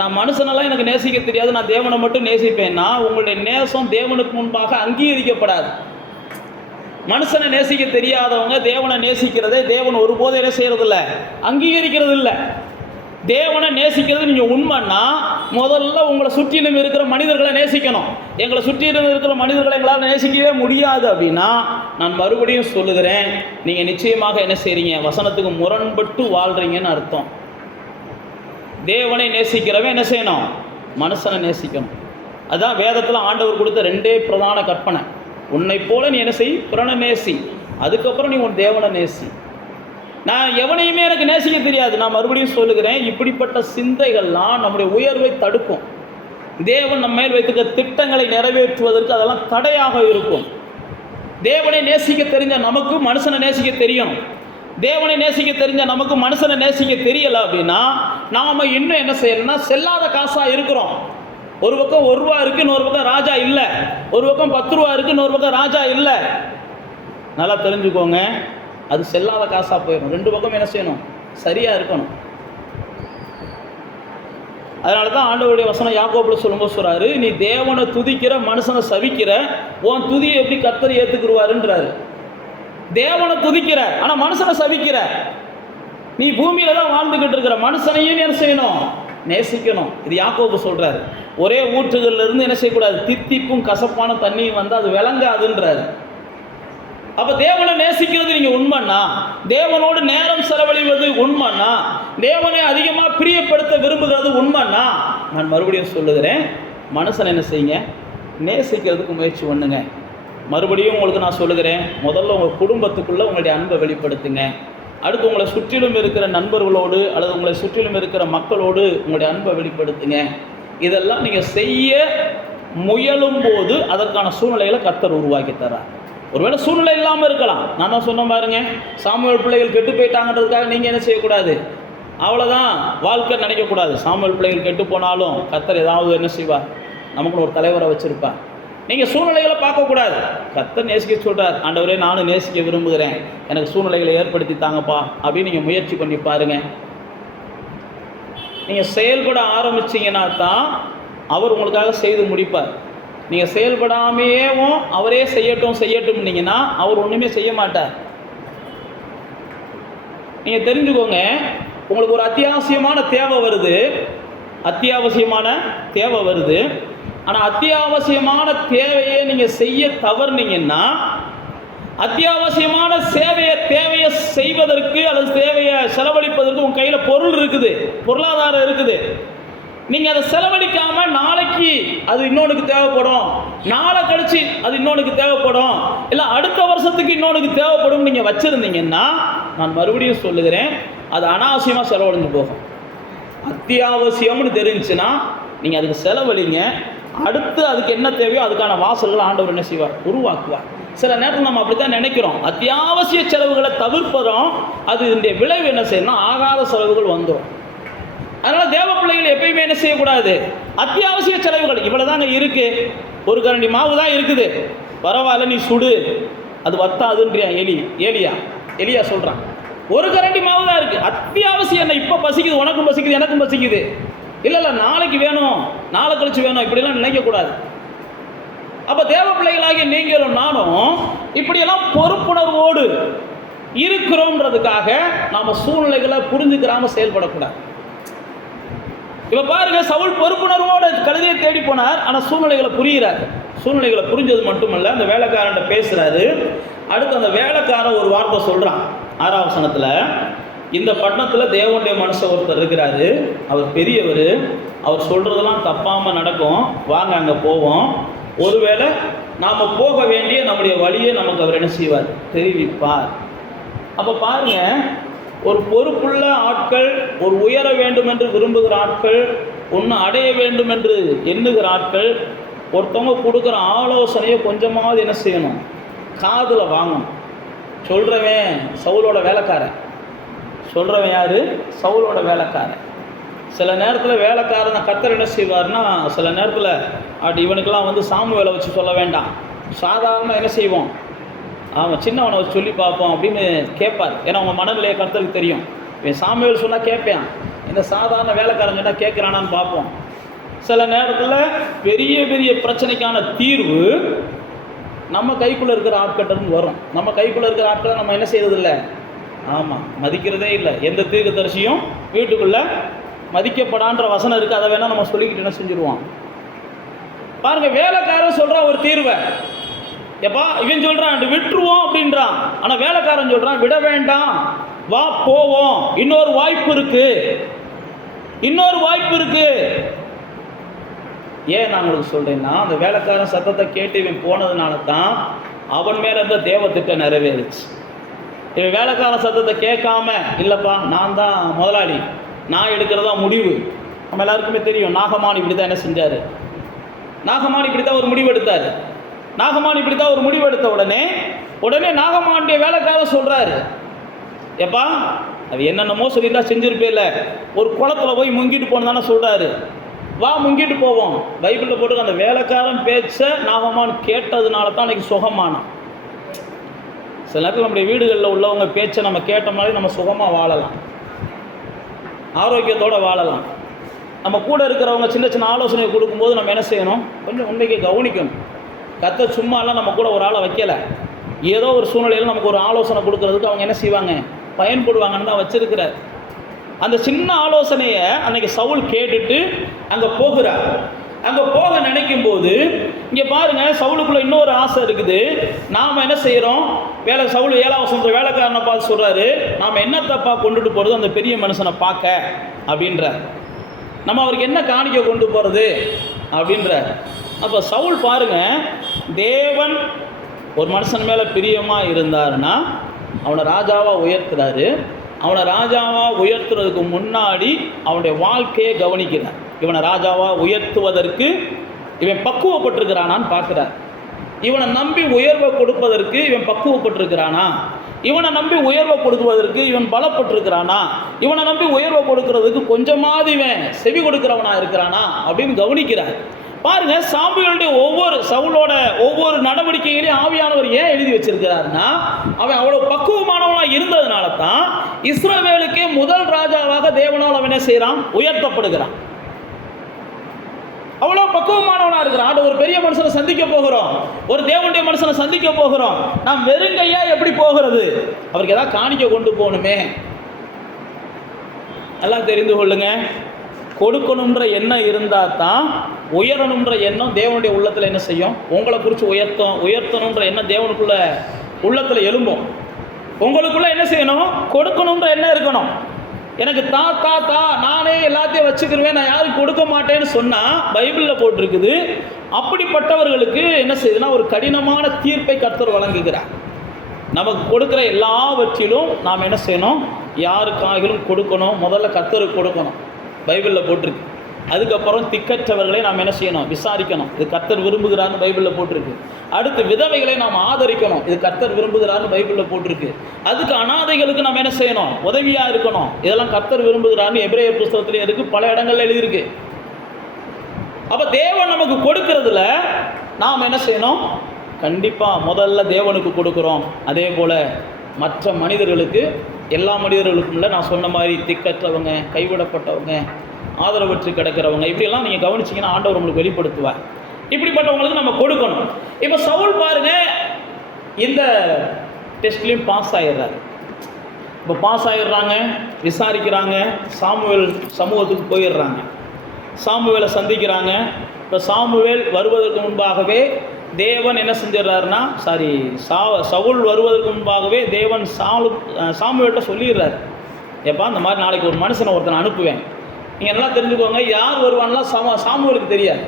நான் மனுஷனெல்லாம் எனக்கு நேசிக்க தெரியாது, நான் தேவனை மட்டும் நேசிப்பேன்னா உங்களுடைய நேசம் தேவனுக்கு முன்பாக அங்கீகரிக்கப்படாது. மனுஷனை நேசிக்க தெரியாதவங்க தேவனை நேசிக்கிறதே தேவன் ஒருபோதும் என்ன செய்கிறதில்ல? அங்கீகரிக்கிறது இல்லை. தேவனை நேசிக்கிறது நீங்கள் உண்மைன்னா முதல்ல உங்களை சுற்றிலும் இருக்கிற மனிதர்களை நேசிக்கணும். எங்களை சுற்றிலும் இருக்கிற மனிதர்களை எங்களால் நேசிக்கவே முடியாது அப்படின்னா நான் மறுபடியும் சொல்லுகிறேன், நீங்கள் நிச்சயமாக என்ன செய்கிறீங்க? வசனத்துக்கு முரண்பட்டு வாழ்கிறீங்கன்னு அர்த்தம். தேவனை நேசிக்கிறவன் என்ன செய்யணும்? மனுஷனை நேசிக்கணும். அதுதான் வேதத்தில் ஆண்டவர் கொடுத்த 2 பிரதான கற்பனை. உன்னை போல நீ என்ன செய்? பிறனை நேசி. அதுக்கப்புறம் நீ உன் தேவனை நேசி. நான் எவனையுமே எனக்கு நேசிக்க தெரியாது. நான் மறுபடியும் சொல்லுகிறேன், இப்படிப்பட்ட சிந்தைகள்லாம் நம்முடைய உயர்வை தடுக்கும். தேவன் நம்ம மேல் வைத்துக்க திட்டங்களை நிறைவேற்றுவதற்கு அதெல்லாம் தடையாக இருக்கும். தேவனை நேசிக்க தெரிஞ்ச நமக்கு மனுஷனை நேசிக்க தெரியும். தேவனை நேசிக்க தெரிஞ்ச நமக்கு மனுஷனை நேசிக்க தெரியலை அப்படின்னா நாம் இன்னும் என்ன செய்யணும்னா செல்லாத காசாக இருக்கிறோம். ஒரு பக்கம் 1 ரூபா இருக்குது, இன்னொரு பக்கம் ராஜா இல்லை. ஒரு பக்கம் 10 ரூபா இருக்குது, இன்னொரு பக்கம் ராஜா இல்லை. நல்லா தெரிஞ்சுக்கோங்க, அது செல்லாத காசாக போயிடும். 2 பக்கம் என்ன செய்யணும்? சரியாக இருக்கணும். அதனால தான் ஆண்டவருடைய வசனம் யாக்கோபில் சொல்லும்போது சொல்கிறாரு, நீ தேவனை துதிக்கிற மனுஷனை சவிக்கிற, உன் துதியை எப்படி கர்த்தர் ஏற்றுக்குருவாருன்றாரு. தேவனை துதிக்கிற ஆனால் மனுஷனை சவிக்கிற, நீ பூமியில தான் வாழ்ந்துக்கிட்டு இருக்கிற, மனுஷனையும் என்ன செய்யணும்? நேசிக்கணும். இது யாக்கோபு சொல்கிறாரு. ஒரே ஊற்றுகள்ல இருந்து என்ன செய்யக்கூடாது? தித்திப்பும் கசப்பான தண்ணியும் வந்து அது விளங்காதுன்றாரு. அப்போ தேவனை நேசிக்கிறது நீங்கள் உண்மைன்னா, தேவனோடு நேரம் செலவழிவது உண்மைன்னா, தேவனை அதிகமாக பிரியப்படுத்த விரும்புகிறது உண்மைன்னா, நான் மறுபடியும் சொல்லுகிறேன், மனுஷன் என்ன செய்யுங்க? நேசிக்கிறதுக்கு முயற்சி பண்ணுங்க. மறுபடியும் உங்களுக்கு நான் சொல்லுகிறேன், முதல்ல உங்கள் குடும்பத்துக்குள்ளே உங்களுடைய அன்பை வெளிப்படுத்துங்க. அடுத்து உங்களை சுற்றிலும் இருக்கிற நண்பர்களோடு அல்லது உங்களை சுற்றிலும் இருக்கிற மக்களோடு உங்களுடைய அன்பை வெளிப்படுத்துங்க. இதெல்லாம் நீங்கள் செய்ய முயலும் போது அதற்கான சூழ்நிலைகளை கர்த்தர் உருவாக்கி தர்றார். ஒருவேளை சூழ்நிலை இல்லாமல் இருக்கலாம். நான் தான் சொன்ன பாருங்க, சாமுவேல் பிள்ளைகள் கெட்டு போயிட்டாங்கன்றதுக்காக நீங்கள் என்ன செய்யக்கூடாது? அவ்வளோதான் வாழ்க்கை நினைக்கக்கூடாது. சாமுவேல் பிள்ளைகள் கெட்டு போனாலும் கர்த்தர் ஏதாவது என்ன செய்வார்? நமக்குன்னு ஒரு தலைவரை வச்சுருப்பார். நீங்கள் சூழ்நிலைகளை பார்க்கக்கூடாது. கர்த்தர் நேசிக்க சொல்கிறார், ஆண்டவரே நானும் நேசிக்க விரும்புகிறேன், எனக்கு சூழ்நிலைகளை ஏற்படுத்தி தாங்கப்பா அப்படின்னு நீங்கள் முயற்சி பண்ணி பாருங்கள். நீங்கள் செயல்பட ஆரம்பிச்சிங்கன்னா தான் அவர் உங்களுக்காக செய்து முடிப்பார். நீங்கள் செயல்படாமையேவும் அவரே செய்யட்டும்னீங்கன்னா அவர் ஒன்றுமே செய்ய மாட்டார். நீங்கள் தெரிஞ்சுக்கோங்க, உங்களுக்கு ஒரு அத்தியாவசியமான தேவை வருது. ஆனால் அத்தியாவசியமான தேவையை நீங்கள் செய்ய தவறுனீங்கன்னா, அத்தியாவசியமான தேவையை செய்வதற்கு அல்லது தேவையை செலவழிப்பதற்கு உங்கள் கையில் பொருள் இருக்குது, பொருளாதாரம் இருக்குது. நீங்கள் அதை செலவழிக்காமல் நாளைக்கு அது இன்னொன்றுக்கு தேவைப்படும், நாளை கழிச்சு அது இன்னொன்றுக்கு தேவைப்படும், இல்லை அடுத்த வருஷத்துக்கு இன்னொன்றுக்கு தேவைப்படும் நீங்கள் வச்சுருந்தீங்கன்னா, நான் மறுபடியும் சொல்லுகிறேன், அது அனாவசியமாக செலவழிஞ்சு போகும். அத்தியாவசியம்னு தெரிஞ்சுன்னா நீங்கள் அதுக்கு செலவழிங்க. அடுத்து அதுக்கு என்ன தேவையோ அதுக்கான வாசல்கள் ஆண்டவர் என்ன செய்வார்? உருவாக்குவார். சில நேரத்தில் நம்ம அப்படி தான் நினைக்கிறோம், அத்தியாவசிய செலவுகளை தவிர்ப்பதும் அது இதனுடைய விளைவு என்ன செய்யணும்னா ஆகாத செலவுகள் வந்துடும். அதனால் தேவ பிள்ளைகள் எப்பயுமே என்ன செய்யக்கூடாது? அத்தியாவசிய செலவுகள் இவ்வளோ தாங்க இருக்குது, ஒரு கரண்டி மாவு தான் இருக்குது, பரவாயில்ல நீ சுடு, அது வத்தாதுன்றியா எலியா சொல்கிறான். ஒரு கரண்டி மாவு தான் இருக்குது, அத்தியாவசியம் என்ன, இப்போ பசிக்குது, உனக்கும் பசிக்குது எனக்கும் பசிக்குது, இல்லை நாளைக்கு வேணும், நாளை கழிச்சு வேணும், இப்படிலாம் நினைக்கக்கூடாது. அப்போ தேவ பிள்ளைகளாகிய நீங்களும் நானும் இப்படியெல்லாம் பொறுப்புணர்வோடு இருக்கிறோன்றதுக்காக நாம் சூழ்நிலைகளை புரிஞ்சுக்கிறாமல் செயல்படக்கூடாது. இப்போ பாருங்க, சவுல் பொறுப்புணர்வோடு கழுதையை தேடி போனார், ஆனால் சூழ்நிலைகளை புரிகிறார். சூழ்நிலைகளை புரிஞ்சது மட்டுமல்ல, அந்த வேலைக்காரன்ட்ட பேசுகிறாரு. அடுத்து அந்த வேலைக்காரன் ஒரு வார்த்தை சொல்கிறான் 6ஆம் வசனத்தில், இந்த பட்டணத்தில் தேவனுடைய மனுஷன் ஒருத்தர் இருக்கிறாரு, அவர் பெரியவர், அவர் சொல்கிறதெல்லாம் தப்பாமல் நடக்கும், வாங்க அங்கே போவோம், ஒருவேளை நாம் போக வேண்டிய நம்முடைய வழியை நமக்கு அவர் என்ன செய்வார்? தெரிவிப்பார். அப்போ பாருங்கள், ஒரு பொறுப்புள்ள ஆட்கள், ஒரு உயர வேண்டும் என்று விரும்புகிற ஆட்கள், ஒன்று அடைய வேண்டும் என்று எண்ணுகிற ஆட்கள், ஒருத்தவங்க கொடுக்குற ஆலோசனையை கொஞ்சமாவது என்ன செய்யணும்? காதில் வாங்கணும். சொல்கிறவன் சவுலோட வேலைக்காரன். சொல்கிறவன் யார்? சவுலோட வேலைக்காரன். சில நேரத்தில் வேலைக்காரனை கர்த்தர் என்ன செய்வார்னா, சில நேரத்தில் இவனுக்கெல்லாம் வந்து சாமுவேலை வச்சு சொல்ல வேண்டாம், சாதாரண என்ன செய்வோம், அவன் சின்னவனை வச்சு சொல்லி பார்ப்போம் அப்படின்னு கேட்பார். ஏன்னா அவங்க மனநிலையை கர்த்தருக்கு தெரியும். இவன் சாமுவேல் சொன்னால் கேட்பேன், இந்த சாதாரண வேலைக்காரன் சொன்னால் கேட்குறானான்னு பார்ப்போம். சில நேரத்தில் பெரிய பெரிய பிரச்சனைக்கான தீர்வு நம்ம கைக்குள்ளே இருக்கிற ஆட்கிட்டருந்து வரும். நம்ம கைக்குள்ளே இருக்கிற ஆட்களை நம்ம என்ன செய்யறதில்லை? ஆமாம், மதிக்கிறதே இல்லை. எந்த தீர்க்கதரிசியும் வீட்டுக்குள்ளே மதிக்கப்படான்ற வசனம் இருக்குது, அதை வேணால் நம்ம சொல்லிக்கிட்டு என்ன செஞ்சுருவோம். பாருங்கள், வேலைக்காரன் சொல்கிறான் ஒரு தீர்வை, எப்பா இவன் சொல்கிறான் விட்டுருவோம் அப்படின்றான், ஆனால் வேலைக்காரன் சொல்கிறான் விட வேண்டாம், வா போவோம், இன்னொரு வாய்ப்பு இருக்குது, இன்னொரு வாய்ப்பு இருக்கு. ஏன் நான் உங்களுக்கு சொல்றேன்னா, அந்த வேலைக்காரன் சத்தத்தை கேட்டு இவன் போனதுனால தான் அவன் மேல இருந்த தேவ திட்டம் நிறைவேறுச்சு. இவன் வேலைக்காரன் சத்தத்தை கேட்காம, இல்லப்பா நான் தான் முதலாளி, நான் எடுக்கிறதா முடிவு. நம்ம எல்லாருக்குமே தெரியும், நாகமான் இப்படி தான் என்ன செஞ்சாரு. நாகமான் இப்படி தான் ஒரு முடிவு எடுத்தார். நாகமான் இப்படி தான் ஒரு முடிவு எடுத்த உடனே நாகமானுடைய வேலைக்காரர் சொல்றாரு, எப்பா அது என்னென்னமோ சொல்லியிருந்தா செஞ்சிருப்பேல, ஒரு குளத்துல போய் முங்கிட்டு போன்னு தானே சொல்றாரு, வா முங்கிட்டு போவோம். பைபிளில் போட்டு அந்த வேலைக்காரன் பேச்ச நாகமான் கேட்டதுனால தான் அன்னைக்கு சுகமானான். சில நேரத்தில் நம்முடைய வீடுகளில் உள்ளவங்க பேச்சை நம்ம கேட்டோம்னாலே நம்ம சுகமாக வாழலாம், ஆரோக்கியத்தோடு வாழலாம். நம்ம கூட இருக்கிறவங்க சின்ன சின்ன ஆலோசனை கொடுக்கும்போது நம்ம என்ன செய்யணும், கொஞ்சம் உண்மைக்கு கவனிக்கணும். கர்த்தர் சும்மாலாம் நம்ம கூட ஒரு ஆளை வைக்கலை, ஏதோ ஒரு சூழ்நிலையில் நமக்கு ஒரு ஆலோசனை கொடுக்கறதுக்கு அவங்க என்ன செய்வாங்க, பயன்படுவாங்கன்னு தான் வச்சிருக்கிறார். அந்த சின்ன ஆலோசனையை அன்னைக்கு சவுல் கேட்டுட்டு அங்கே போகிறார். அங்கே போக நினைக்கும் போது இங்கே பாருங்க, சவுலுக்குள்ள இன்னொரு ஆசை இருக்குது. நாம் என்ன செய்கிறோம், சவுல் 7ஆம் வசனத்துல வேலைக்காரனை பார்த்து சொல்கிறாரு, நாம் என்ன தப்பாக கொண்டுட்டு போகிறது அந்த பெரிய மனுஷனை பார்க்க அப்படின்ற, நம்ம அவருக்கு என்ன காணிக்க கொண்டு போகிறது அப்படின்ற. அப்போ சவுல் பாருங்க, தேவன் ஒரு மனுஷன் மேலே பிரியமாக இருந்தாருன்னா அவனை ராஜாவாக உயர்த்துறாரு. அவனை ராஜாவாக உயர்த்துறதுக்கு முன்னாடி அவனுடைய வாழ்க்கையை கவனிக்கிறார். இவனை ராஜாவாக உயர்த்துவதற்கு இவன் பக்குவப்பட்டிருக்கிறானான்னு பார்க்குறார். இவனை நம்பி உயர்வை கொடுப்பதற்கு இவன் பக்குவப்பட்டிருக்கிறானா, இவனை நம்பி உயர்வை கொடுக்குவதற்கு இவன் பலப்பட்டிருக்கிறானா, இவனை நம்பி உயர்வை கொடுக்கறதுக்கு கொஞ்சமாவது இவன் செவி கொடுக்கிறவனா இருக்கிறானா அப்படின்னு கவனிக்கிறார். பாருங்க, சாமுவேலுடைய சவுலோட ஒவ்வொரு நடவடிக்கைகளையும் ஆவியானவர் ஏன் எழுதி வச்சிருக்கிறாருன்னா, அவன் அவ்வளவு பக்குவமானவனா இருந்ததுனால தான் இஸ்ரவேலுக்கே முதல் ராஜாவாக தேவனால் அவன் என்ன செய்யறான், உயர்த்தப்படுகிறான். அவ்வளோ பக்குவமானவனா இருக்கிறான். ஒரு பெரிய மனுஷனை சந்திக்க போகிறோம், ஒரு தேவனுடைய மனுஷனை சந்திக்க போகிறோம். நாம் வெறுங்கையா எப்படி போகிறது, அவருக்கு ஏதாவது காணிக்க கொண்டு போகணுமே. எல்லாம் தெரிந்து கொள்ளுங்க, கொடுக்கணுன்ற எண்ணம் இருந்தால் தான் உயரணுன்ற எண்ணம் தேவனுடைய உள்ளத்தில் என்ன செய்யும், உங்களை குறித்து உயர்த்தணுன்ற எண்ணம் தேவனுக்குள்ள உள்ளத்தில் எழும்பும். உங்களுக்குள்ள என்ன செய்யணும், கொடுக்கணுன்ற எண்ணம் இருக்கணும். எனக்கு தா தா தா நானே எல்லாத்தையும் வச்சுக்கிருவேன், நான் யாரும் கொடுக்க மாட்டேன்னு சொன்னால் பைபிளில் போட்டிருக்குது. அப்படிப்பட்டவர்களுக்கு என்ன செய்யுதுன்னா ஒரு கடினமான தீர்ப்பை கர்த்தர் வழங்குகிறார். நமக்கு கொடுக்குற எல்லாவற்றிலும் நாம் என்ன செய்யணும், யாருக்காகிலும் கொடுக்கணும், முதல்ல கர்த்தருக்கு கொடுக்கணும், பைபிளில் போட்டிருக்கு. அதுக்கப்புறம் திக்கற்றவர்களை நாம் என்ன செய்யணும், விசாரிக்கணும், இது கர்த்தர் விரும்புகிறார்னு பைபிளில் போட்டிருக்கு. அடுத்து விதவைகளை நாம் ஆதரிக்கணும், இது கர்த்தர் விரும்புகிறார்னு பைபிளில் போட்டிருக்கு. அதுக்கு அனாதைகளுக்கு நாம் என்ன செய்யணும், உதவியாக இருக்கணும், இதெல்லாம் கர்த்தர் விரும்புகிறார்னு எபிரேயர் புஸ்தகத்திலே இருக்குது, பல இடங்கள்ல எழுதியிருக்கு. அப்போ தேவன் நமக்கு கொடுக்கறதுல நாம் என்ன செய்யணும், கண்டிப்பாக முதல்ல தேவனுக்கு கொடுக்குறோம். அதே போல் மற்ற மனிதர்களுக்கு, எல்லா மனிதர்களுக்கும் இல்லை, நான் சொன்ன மாதிரி திக்கற்றவங்க, கைவிடப்பட்டவங்க, ஆதரவற்று கிடக்கிறவங்க, இப்படியெல்லாம் நீங்கள் கவனிச்சிங்கன்னா ஆண்டவர் உங்களுக்கு வெளிப்படுத்துவார். இப்படிப்பட்டவங்களுக்கு நம்ம கொடுக்கணும். இப்போ சவுல் பாருங்க, இந்த டெஸ்ட்லையும் பாஸ் ஆகிடுறாரு. இப்போ பாஸ் ஆகிடுறாங்க, விசாரிக்கிறாங்க, சாமுவேல் சமூகத்துக்கு போயிடுறாங்க, சாமுவேலை சந்திக்கிறாங்க. இப்போ சாமுவேல் வருவதற்கு முன்பாகவே தேவன் என்ன செஞ்சிடறாருன்னா, சவுல் வருவதற்கு முன்பாகவே தேவன் சாமுவேல்கிட்ட சொல்லிடுறாரு, எப்பா இந்த மாதிரி நாளைக்கு ஒரு ஒருத்தனை அனுப்புவேன், நீங்கள் நல்லா தெரிஞ்சுக்கோங்க. யார் வருவான்லாம் சாமுவேலுக்கு தெரியாது,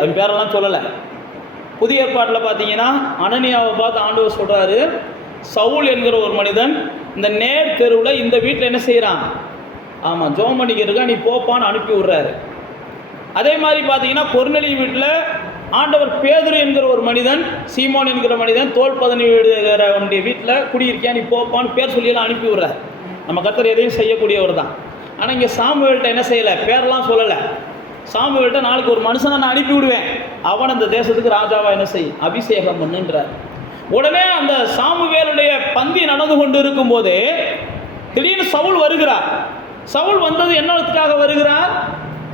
அவன் பேரெல்லாம் சொல்லலை. புதிய ஏற்பாட்டில் பார்த்தீங்கன்னா அனனியாவை பார்த்து ஆண்டவர் சொல்கிறாரு, சவுல் என்கிற ஒரு மனிதன் இந்த நேர் தெருவில் இந்த வீட்டில் என்ன செய்கிறான், ஆமாம் ஜோம் பண்ணிக்க இருக்கா, நீ போப்பான்னு அனுப்பி விடுறாரு. அதே மாதிரி பார்த்தீங்கன்னா கொர்நேலிய வீட்டில் ஆண்டவர் பேதுரு என்கிற ஒரு மனிதன், சீமோன் என்கிற மனிதன் தோல் பதனி விடுகிறவனுடைய வீட்டில் குடியிருக்கியா, நீ போப்பான்னு பேர் சொல்லியெல்லாம் அனுப்பி விடுறார். நம்ம கர்த்தர் எதையும் செய்யக்கூடியவர் தான். ஆனால் இங்கே சாமுவேல்கிட்ட என்ன செய்யலை, பேரெல்லாம் சொல்லலை. சாமுவேல்கிட்ட நாளைக்கு ஒரு மனுஷனை நான் அனுப்பி விடுவேன், அவன் அந்த தேசத்துக்கு ராஜாவா என்ன செய்யும், அபிஷேகம் பண்ணுன்றார். உடனே அந்த சாமுவேலுடைய பந்தி நடந்து கொண்டு இருக்கும் போதே திடீர்னு சவுல் வருகிறார். சவுல் வந்தது என்னத்துக்காக வருகிறார்,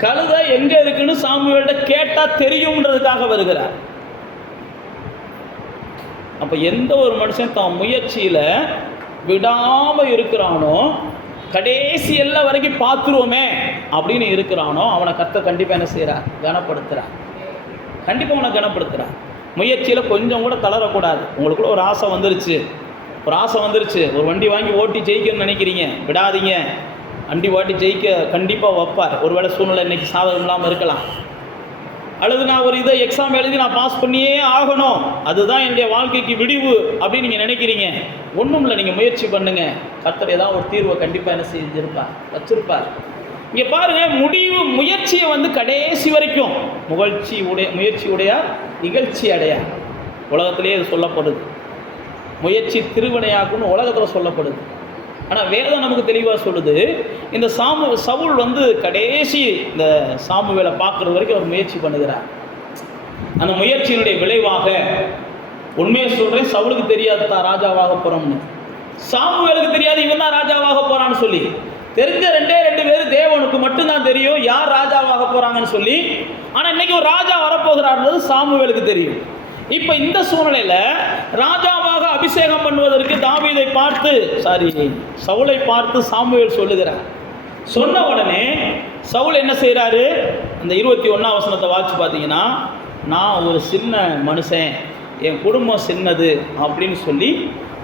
கழுதை எங்க இருக்குன்னு சாமுவேல்கிட்ட கேட்டா தெரியும்ன்றதுக்காக வருகிறார். அப்ப எந்த ஒரு மனுஷன் தான் முயற்சியில விடாம இருக்கிறானோ, கடைசி எல்லாம் வரைக்கும் பார்த்துருவோமே அப்படின்னு இருக்கிறானோ, அவனை கர்த்தர் கண்டிப்பாக என்ன செய்கிறார், கனப்படுத்துகிறார். கண்டிப்பாக அவனை கனப்படுத்துகிறார். முயற்சியில் கொஞ்சம் கூட தளரக்கூடாது. உங்களுக்குள்ள ஒரு ஆசை வந்துருச்சு, ஒரு வண்டி வாங்கி ஓட்டி ஜெயிக்கணும்னு நினைக்கிறீங்க, விடாதீங்க. அண்டி வாட்டி ஜெயிக்க கண்டிப்பாக வைப்பார். ஒருவேளை சூழ்நிலை இன்றைக்கி சாதகம் இல்லாமல் இருக்கலாம், அல்லது நான் ஒரு இதை எக்ஸாம் எழுதி நான் பாஸ் பண்ணியே ஆகணும், அதுதான் என்னுடைய வாழ்க்கைக்கு விடிவு அப்படின்னு நீங்கள் நினைக்கிறீங்க. ஒன்றும் இல்லை, நீங்கள் முயற்சி பண்ணுங்கள், கர்த்தர் ஏதாவது ஒரு தீர்வை கண்டிப்பாக என்ன செஞ்சிருப்பார், வச்சிருப்பார். இங்கே பாருங்கள், முயற்சியை கடைசி வரைக்கும் முயற்சி உடையார் இகழ்ச்சி அடையார். உலகத்திலே இது சொல்லப்படுது, முயற்சி திருவினையாக்குன்னு உலகத்தில் சொல்லப்படுது. ஆனால் வேதம் நமக்கு தெளிவாக சொல்லுது, இந்த சவுல் கடைசி இந்த சாமுவேலை பார்க்குறது வரைக்கும் அவர் முயற்சி பண்ணுகிறார். அந்த முயற்சியினுடைய விளைவாக உண்மையை சொல்கிறேன், சவுலுக்கு தெரியாது தான் ராஜாவாக போகிறோம்னு, சாமுவேலுக்கு தெரியாது இவன் தான் ராஜாவாக போகிறான்னு சொல்லி. தெரிஞ்ச ரெண்டு பேர் தேவனுக்கு மட்டும்தான் தெரியும் யார் ராஜாவாக போகிறாங்கன்னு சொல்லி. ஆனால் இன்னைக்கு ஒரு ராஜா வரப்போகிறார்ன்றது சாமுவேலுக்கு தெரியும். இப்போ இந்த சூழ்நிலையில் ராஜாவாக அபிஷேகம் பண்ணுவதற்கு சவுலை பார்த்து சாமுவேல் சொல்லுகிறார். சொன்ன உடனே சவுல் என்ன செய்கிறாரு, அந்த 21ஆம் வசனத்தை வாசிச்சு பார்த்தீங்கன்னா, நான் ஒரு சின்ன மனுஷன், என் குடும்பம் சின்னது அப்படின்னு சொல்லி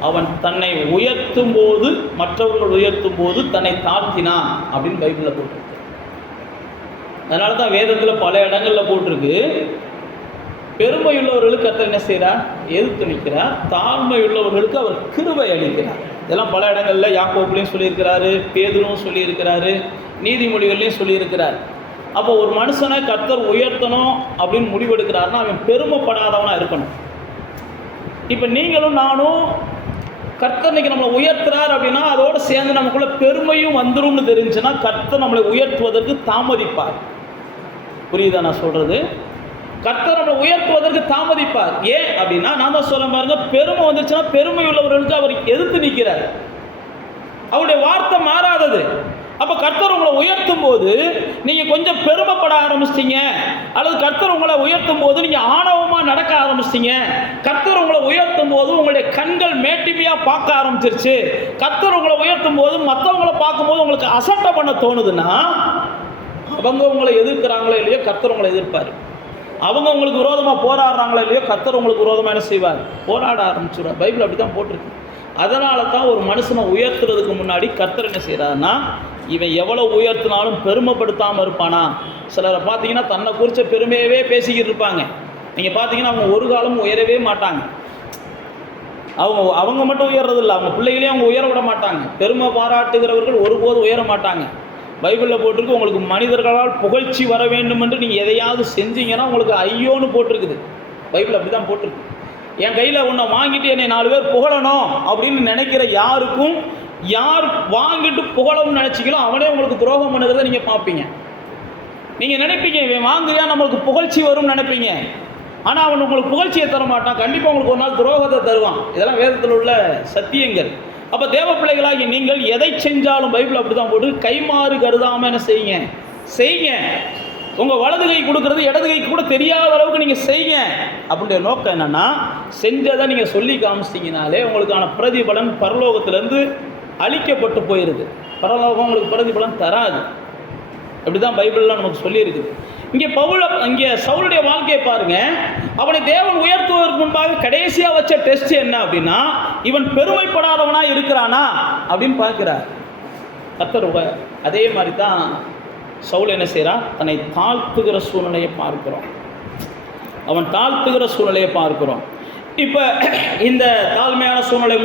அவன் தன்னை உயர்த்தும் போது, மற்றவர்கள் உயர்த்தும் போது தன்னை தாழ்த்தினான் அப்படின்னு பைபிளில் போட்டிருக்கு. அதனால தான் வேதத்தில் பல இடங்களில் போட்டிருக்கு, பெருமையுள்ளவர்களுக்கு கர்த்தர் என்ன செய்கிறார், எதிர்த்து நிற்கிறார், தாழ்மையுள்ளவர்களுக்கு அவர் கிருபை அளிக்கிறார். இதெல்லாம் பல இடங்களில் யாக்கோபுலையும் சொல்லியிருக்கிறாரு, பேதுரும் சொல்லியிருக்கிறாரு, நீதிமொழிகள்லையும் சொல்லியிருக்கிறார். அப்போ ஒரு மனுஷனை கர்த்தர் உயர்த்தணும் அப்படின்னு முடிவெடுக்கிறாருன்னா அவன் பெருமைப்படாதவனாக இருக்கணும். இப்போ நீங்களும் நானும் கர்த்தர் இன்னைக்கு நம்மளை உயர்த்துறார் அப்படின்னா அதோடு சேர்ந்து நமக்குள்ள பெருமையும் வந்துரும்னு தெரிஞ்சுன்னா கர்த்தர் நம்மளை உயர்த்துவதற்கு தாமதிப்பார். புரியுதா நான் சொல்கிறது? கர்த்தர் நம்மளை உயர்த்துவதற்கு தாமதிப்பார். ஏன் அப்படின்னா நான் தான் சொல்ல பாருங்க, பெருமை வந்துச்சுன்னா பெருமை உள்ளவர்களுக்கு அவர் எதிர்த்து நிற்கிறார், அவருடைய வார்த்தை மாறாதது. அப்போ கர்த்தர் உங்களை உயர்த்தும் போது நீங்கள் கொஞ்சம் பெருமைப்பட ஆரம்பிச்சிட்டீங்க, அல்லது கர்த்தர் உங்களை உயர்த்தும் போது நீங்கள் ஆணவமாக நடக்க ஆரம்பிச்சிட்டீங்க, கர்த்தர் உங்களை உயர்த்தும் போது உங்களுடைய கண்கள் மேட்டிமையாக பார்க்க ஆரம்பிச்சிருச்சு, கர்த்தர் உங்களை உயர்த்தும் போது மற்றவங்களை பார்க்கும்போது உங்களுக்கு அசட்டை பண்ண தோணுதுன்னா அவங்க உங்களை எதிர்க்கிறாங்களோ இல்லையோ கர்த்தர் உங்களை எதிர்ப்பார். அவங்க உங்களுக்கு விரோதமாக போராடுறாங்களோ இல்லையோ கர்த்தர் உங்களுக்கு விரோதமாக என்ன செய்வார், போராட ஆரம்பிச்சுடுவார். பைபிள் அப்படி தான் போட்டிருக்கு. அதனால தான் ஒரு மனுஷனை உயர்த்துறதுக்கு முன்னாடி கர்த்தர் என்ன செய்கிறாருன்னா, இவன் எவ்வளோ உயர்த்தினாலும் பெருமைப்படுத்தாமல் இருப்பானா. சிலரை பார்த்தீங்கன்னா தன்னை குறித்த பெருமையவே பேசிக்கிட்டு இருப்பாங்க. நீங்கள் பார்த்தீங்கன்னா அவங்க ஒரு காலமும் உயரவே மாட்டாங்க. அவங்க மட்டும் உயர்றதில்லை, அவங்க பிள்ளைகளையும் அவங்க உயர விட மாட்டாங்க. பெருமை பாராட்டுகிறவர்கள் ஒருபோது உயர மாட்டாங்க. பைபிளில் போட்டிருக்கு, உங்களுக்கு மனிதர்களால் புகழ்ச்சி வர வேண்டும் என்று நீங்கள் எதையாவது செஞ்சீங்கன்னா உங்களுக்கு ஐயோன்னு போட்டிருக்குது. பைபிள் அப்படி தான் போட்டிருக்கு. என் கையில் ஒன்றை வாங்கிட்டு என்னை 4 பேர் புகழணும் அப்படின்னு நினைக்கிற யாருக்கும், யார் வாங்கிட்டு புகழணும்னு நினச்சிக்கலாம் அவனே உங்களுக்கு துரோகம் பண்ணுறதை நீங்கள் பார்ப்பீங்க. நீங்கள் நினைப்பீங்க இவன் வாங்குறியா நம்மளுக்கு புகழ்ச்சி வரும்னு நினைப்பீங்க. ஆனால் அவன் உங்களுக்கு புகழ்ச்சியை தர மாட்டான், கண்டிப்பாக உங்களுக்கு ஒரு நாள் துரோகத்தை தருவான். இதெல்லாம் வேதத்தில் உள்ள சத்தியங்கள். அப்போ தேவ பிள்ளைகளாகி நீங்கள் எதை செஞ்சாலும் பைபிள் அப்படி தான் போட்டு கைமாறு கருதாமல் என்ன செய்யுங்க. உங்கள் வலது கை கொடுக்கறது இடது கைக்கு கூட தெரியாத அளவுக்கு நீங்கள் செய்யுங்க. அப்படின்ற நோக்கம் என்னென்னா, செஞ்சதை நீங்கள் சொல்லி காமிச்சிட்டிங்கனாலே உங்களுக்கான பிரதிபலன் பரலோகத்திலேருந்து அழிக்கப்பட்டு போயிடுது. பரலோகம் உங்களுக்கு பிரதிபலன் தராது. அப்படி தான் பைபிள்லாம் நமக்கு சொல்லியிருக்குது. இங்கே சவுலுடைய வாழ்க்கையை பாருங்கள். அவனை தேவன் உயர்த்துவதற்கு முன்பாக கடைசியாக வச்ச டெஸ்ட் என்ன அப்படின்னா, இவன் பெருமைப்படாதவனாக இருக்கிறானா அப்படின்னு பார்க்கிறார் கர்த்தர். அதே மாதிரி தான் சவுல் என்ன செய்கிறான், தன்னை தாழ்த்துகிற சூழ்நிலையை பார்க்கிறோம். அவன் தாழ்த்துகிற சூழ்நிலையை பார்க்கிறோம். இப்போ இந்த தாழ்மையான சூழ்நிலை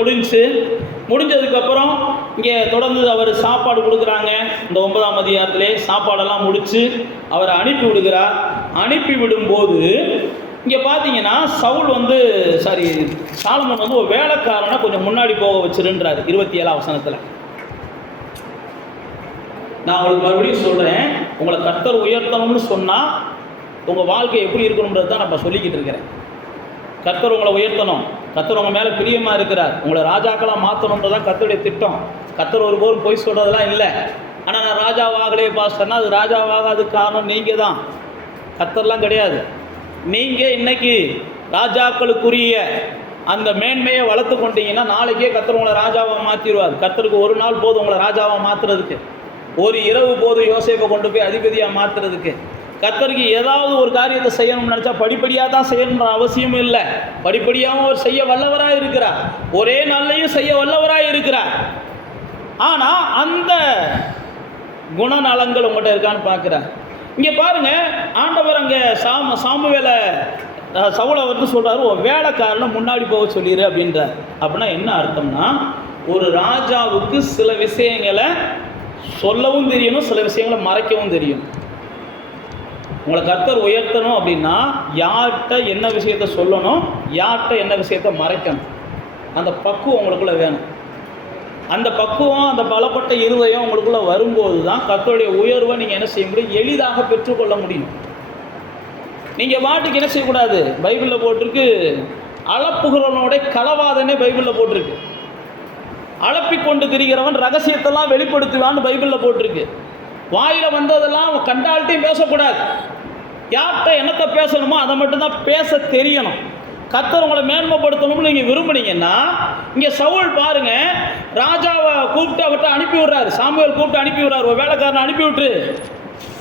முடிஞ்சதுக்கப்புறம் இங்கே தொடர்ந்து அவர் சாப்பாடு கொடுக்குறாங்க. இந்த 9ஆம் அதிகாரத்திலே சாப்பாடெல்லாம் முடித்து அவரை அனுப்பி விடுகிறார். அனுப்பி விடும்போது இங்கே பார்த்தீங்கன்னா சாலமோன் ஒரு வேலைக்காரனை கொஞ்சம் முன்னாடி போக வச்சிருன்றார் 27ஆம் வசனத்தில். நான் உங்களுக்கு மறுபடியும் சொல்கிறேன், உங்களை கர்த்தர் உயர்த்தணும்னு சொன்னால் உங்கள் வாழ்க்கை எப்படி இருக்கணுன்றது தான் நான் சொல்லிக்கிட்டு இருக்கிறேன். கர்த்தர் உங்களை உயர்த்தணும், கர்த்தர் உங்கள் மேலே பிரியமாக இருக்கிறார், உங்களை ராஜாக்களாக மாற்றணுன்றது தான் கர்த்தருடைய திட்டம். கர்த்தர் ஒருபோதும் போய் சொல்கிறதெல்லாம் இல்லை. ஆனால் நான் ராஜாவாகலே பாஸ்டர்னா அது ராஜாவாகாதுக்கு காரணம் நீங்கள் தான், கர்த்தர்லாம் கிடையாது. நீங்கள் இன்னைக்கு ராஜாக்களுக்குரிய அந்த மேன்மையை வளர்த்து கொண்டீங்கன்னா நாளைக்கே கர்த்தர் உங்களை ராஜாவாக மாற்றிடுவார். கர்த்தருக்கு ஒரு நாள் போதும் உங்களை ராஜாவாக மாற்றுறதுக்கு, ஒரு இரவு போதும் யோசேப்பை கொண்டு போய் அதிபதியாக மாற்றுறதுக்கு. கர்த்தருக்கு ஏதாவது ஒரு காரியத்தை செய்யணும்னு நினச்சா படிப்படியாக தான் செய்யணுன்ற அவசியம் இல்லை. படிப்படியாகவும் அவர் செய்ய வல்லவராக இருக்கிறார், ஒரே நாள்லையும் செய்ய வல்லவராக இருக்கிறார். ஆனால் அந்த குணநலங்கள் உங்கள்கிட்ட இருக்கான்னு பார்க்குறார். இங்கே பாருங்க, ஆண்டவர் அங்கே சாமுவேலை சவுலை வந்து சொல்கிறாரு, ஒரு வேலைக்காரனை முன்னாடி போக சொல்லிடு அப்படின்றார். அப்படின்னா என்ன அர்த்தம்னா, ஒரு ராஜாவுக்கு சில விஷயங்களை சொல்லவும் தெரியணும், சில விஷயங்களை மறைக்கவும் தெரியும். உங்களை கர்த்தர் உயர்த்தணும் அப்படின்னா யார்கிட்ட என்ன விஷயத்த சொல்லணும், யார்கிட்ட என்ன விஷயத்த மறைக்கணும், அந்த பக்குவம் உங்களுக்குள்ள வேணும். அந்த பக்குவம், அந்த பலப்பட்ட இருதயம் உங்களுக்குள்ள வரும்போது தான் கர்த்தருடைய உயர்வை நீங்கள் என்ன செய்ய முடியும், எளிதாக பெற்றுக்கொள்ள முடியும். நீங்கள் வாட்டுக்கு என்ன செய்யக்கூடாது, பைபிளில் போட்டிருக்கு, அளப்புகிறவனோட களவாதனே பைபிளில் போட்டிருக்கு. அளப்பிக்கொண்டு திரிகிறவன் ரகசியத்தெல்லாம் வெளிப்படுத்துவான்னு பைபிளில் போட்டிருக்கு. வாயில் வந்ததெல்லாம் கண்டால்ட்டையும் பேசக்கூடாது. யார்கிட்ட என்னத்தை பேசணுமோ அதை மட்டும்தான் பேச தெரியணும். கர்த்தர் உங்களை மேன்மைப்படுத்தணும்னு நீங்கள் விரும்புனீங்கன்னா, இங்கே சவுல் பாருங்க, ராஜாவை கூப்பிட்டு அவர்கிட்ட அனுப்பி விடுறாரு. சாமுவேல் கூப்பிட்டு அனுப்பி விடுறாரு, ஒரு வேலைக்காரனை அனுப்பி விட்டு.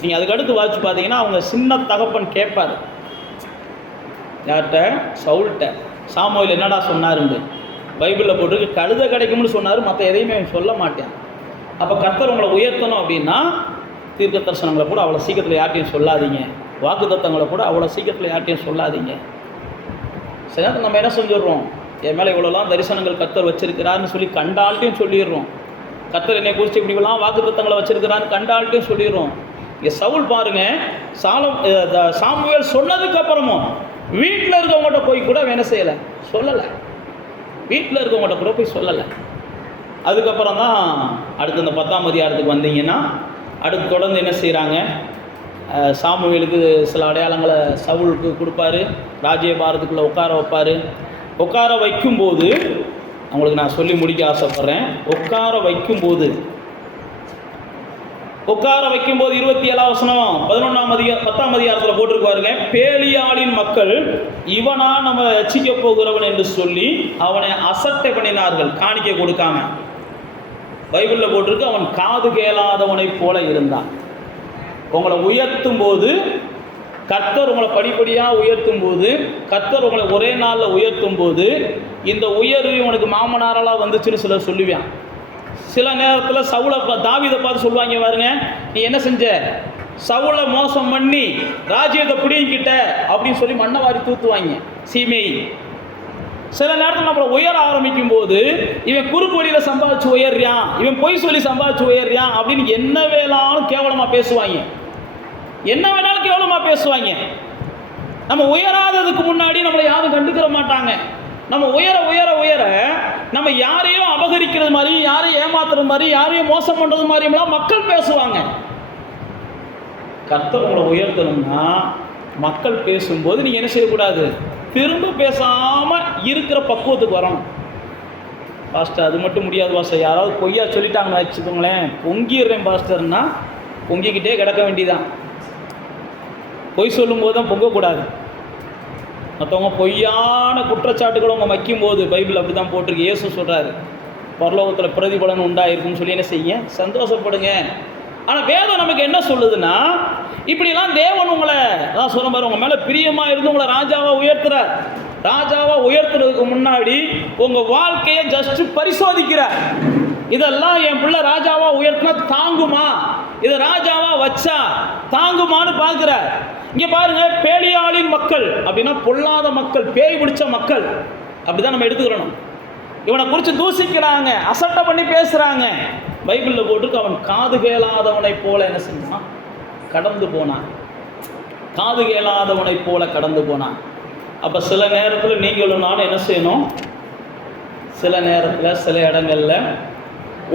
நீங்கள் அதுக்கு அடுத்து வாசிச்சு பார்த்தீங்கன்னா, அவங்க சின்ன தகப்பன் கேட்பார் யார்கிட்ட, சவுல்கிட்ட. சாமுவேல் என்னடா சொன்னாருண்டு பைபிளில் போட்டிருக்கு, கழுதை கிடைக்கும்னு சொன்னார், மற்ற எதையுமே சொல்ல மாட்டேன். அப்போ கர்த்தர் உங்களை உயர்த்தணும் அப்படின்னா தீர்க்க தரிசனங்களை கூட அவ்வளோ சீக்கிரத்தில் யார்ட்டையும் சொல்லாதீங்க, வாக்கு தத்தங்களை கூட அவ்வளோ சீக்கிரத்தில் யார்ட்டையும் சொல்லாதீங்க. சில நேரத்தில் நம்ம என்ன செஞ்சிடுறோம், என் மேலே இவ்வளோலாம் தரிசனங்கள் கர்த்தர் வச்சிருக்கிறாருன்னு சொல்லி கண்டால்ட்டையும் சொல்லிடுறோம். கர்த்தர் என்னை குறித்து இப்படிலாம் வாக்கு தத்தங்களை வச்சிருக்கிறான்னு கண்டால்ட்டையும் சொல்லிடுறோம். இங்கே சவுல் பாருங்க, சாமுவேல் சொன்னதுக்கு அப்புறமும் வீட்டில் இருக்கவங்கள்ட்ட போய் கூட என்ன செய்யலை, சொல்லலை. வீட்டில் இருக்கவங்கள்ட்ட கூட போய் சொல்லலை. அதுக்கப்புறம் தான் அடுத்து இந்த 10ஆம் அதிகாரத்துக்கு வந்தீங்கன்னா, அடுத்து தொடர்ந்து என்ன செய்கிறாங்க, சாமுவேலுக்கு சில அடையாளங்களை சவுலுக்கு கொடுப்பாரு, ராஜ்யபாரத்துக்குள்ளே உட்கார வைப்பார். உட்கார வைக்கும்போது அவங்களுக்கு நான் சொல்லி முடிக்க ஆசைப்பட்றேன். உட்கார வைக்கும்போது 27ஆம் வசனம் 10ஆம் அதிகாரத்தில் போட்டிருப்பாருங்க, பேலியாளின் மக்கள் இவனா நம்ம ரட்சிக்க போகிறவன் என்று சொல்லி அவனை அசட்டை பண்ணினார்கள், காணிக்கை கொடுக்காம. பைபிளில் போட்டிருக்கு, அவன் காது கேளாதவனை போல இருந்தான். உங்களை உயர்த்தும் போது, கர்த்தர் உங்களை படிப்படியாக உயர்த்தும் போது, கர்த்தர் உங்களை ஒரே நாளில் உயர்த்தும் போது, இந்த உயர்வு உனக்கு மாமனாரெல்லாம் வந்துச்சுன்னு சிலர் சொல்லுவான். சில நேரத்தில் சவுலை தாவீதை பார்த்து சொல்லுவாங்க, பாருங்க நீ என்ன செஞ்ச, சவுலை மோசம் பண்ணி ராஜ்யத்தை பிடிங்கிட்ட அப்படின்னு சொல்லி மண்ணை வாரி தூத்துவாங்க சீமை. சில நேரத்தில் நம்மளை உயர ஆரம்பிக்கும் போது, இவன் குறுக்கு வழியில் சம்பாதிச்சு உயர்றான், இவன் பொய் சொல்லி சம்பாதிச்சு உயர்றான் அப்படின்னு என்ன வேணாலும் கேவலமாக பேசுவாங்க, என்ன வேணாலும் கேவலமாக பேசுவாங்க. நம்ம உயராததுக்கு முன்னாடி நம்மளை யாரும் கண்டுக்கிற மாட்டாங்க. நம்ம உயர உயர உயர நம்ம யாரையும் அபகரிக்கிறது மாதிரியும், யாரையும் ஏமாத்துறது மாதிரி, யாரையும் மோசம் பண்ணுறது மாதிரியும்லாம் மக்கள் பேசுவாங்க. கர்த்தர் உங்களை உயர்த்தணும்னா மக்கள் பேசும்போது நீங்கள் என்ன செய்யக்கூடாது, திரும்ப பேசாமல் இருக்கிற பக்குவத்துக்கு வரணும். பாஸ்டர் அது மட்டும் முடியாது பாஸ்டர், யாராவது பொய்யா சொல்லிட்டாங்கன்னு வச்சுக்கோங்களேன், பொங்கிடுறேன் பாஸ்டர்னா பொங்கிக்கிட்டே கிடக்க வேண்டியதான். பொய் சொல்லும்போது தான் பொங்கக்கூடாது. மற்றவங்க பொய்யான குற்றச்சாட்டுகளை அவங்க வைக்கும்போது, பைபிள் அப்படி தான் போட்டிருக்கு. இயேசு சொல்கிறாரு, பரலோகத்தில் பிரதிபலன் உண்டாயிருக்குன்னு சொல்லி என்ன செய்ய, சந்தோஷப்படுங்க. ஆனால் வேதம் நமக்கு என்ன சொல்லுதுன்னா, இப்படிலாம் தேவன் உங்களை தான் சொல்ல மாதிரி உங்கள் மேலே பிரியமாக இருந்து உங்களை ராஜாவாக உயர்த்துறார். ராஜாவாக உயர்த்துறதுக்கு முன்னாடி உங்கள் வாழ்க்கையை ஜஸ்ட் பரிசோதிக்கிறார். இதெல்லாம் என் பிள்ளை ராஜாவாக உயர்த்தினா தாங்குமா, இதை ராஜாவாக வச்சா தாங்குமான்னு பார்க்குறார். இங்கே பாருங்க, பேலியாளின் மக்கள் அப்படின்னா பொல்லாத மக்கள், பேய் பிடிச்ச மக்கள், அப்படிதான் நம்ம எடுத்துக்கிறோம். இவனை குறித்து தூசிக்கிறாங்க, அசட்டை பண்ணி பேசுகிறாங்க. பைபிளில் போட்டுருக்கு, அவன் காது கேளாதவனை போல என்ன செஞ்சான், கடந்து போனான். காது கேளாதவனை போல கடந்து போனான். அப்போ சில நேரத்தில் நீங்களும் நானும் என்ன செய்யணும், சில நேரத்தில் சில இடங்களில்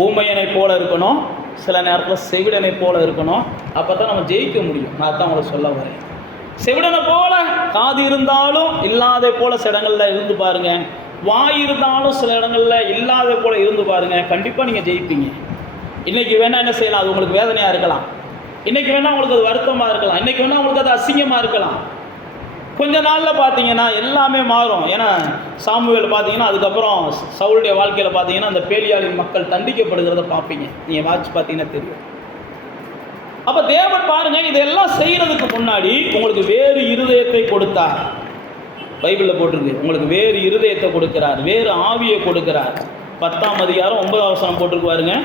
ஊமையனை போல இருக்கணும், சில நேரத்தில் செவிடனை போல இருக்கணும். அப்போ தான் நம்ம ஜெயிக்க முடியும். நான் தான் உங்களுக்கு சொல்ல வரேன். செவிடனை போல காது இருந்தாலும் இல்லாத போல சில இடங்களில் இருந்து பாருங்க, வாய் இருந்தாலும் சில இடங்களில் இல்லாத போல இருந்து பாருங்க, கண்டிப்பாக நீங்கள் ஜெயிப்பீங்க. இன்றைக்கி வேணால் என்ன செய்யலாம், அது உங்களுக்கு வேதனையாக இருக்கலாம், இன்றைக்கி வேணால் உங்களுக்கு அது வருத்தமாக இருக்கலாம், இன்றைக்கி வேணால் உங்களுக்கு அது அசிங்கமாக இருக்கலாம். கொஞ்ச நாளில் பார்த்தீங்கன்னா எல்லாமே மாறும். ஏன்னா சாமுவேல் பார்த்தீங்கன்னா அதுக்கப்புறம் சவுளுடைய வாழ்க்கையில் பார்த்தீங்கன்னா அந்த பேலியாளின் மக்கள் தண்டிக்கப்படுகிறத பார்ப்பீங்க. நீங்கள் வாட்ச் பார்த்தீங்கன்னா தெரியும். அப்போ தேவன் பாருங்க, இதெல்லாம் செய்கிறதுக்கு முன்னாடி உங்களுக்கு வேறு இருதயத்தை கொடுத்தார். பைபிளில் போட்டிருக்கு, உங்களுக்கு வேறு இருதயத்தை கொடுக்கிறார், வேறு ஆவியை கொடுக்கிறார். 10ஆம் அதிகாரம் 9ஆம் வசனம் போட்டிருக்கு பாருங்க.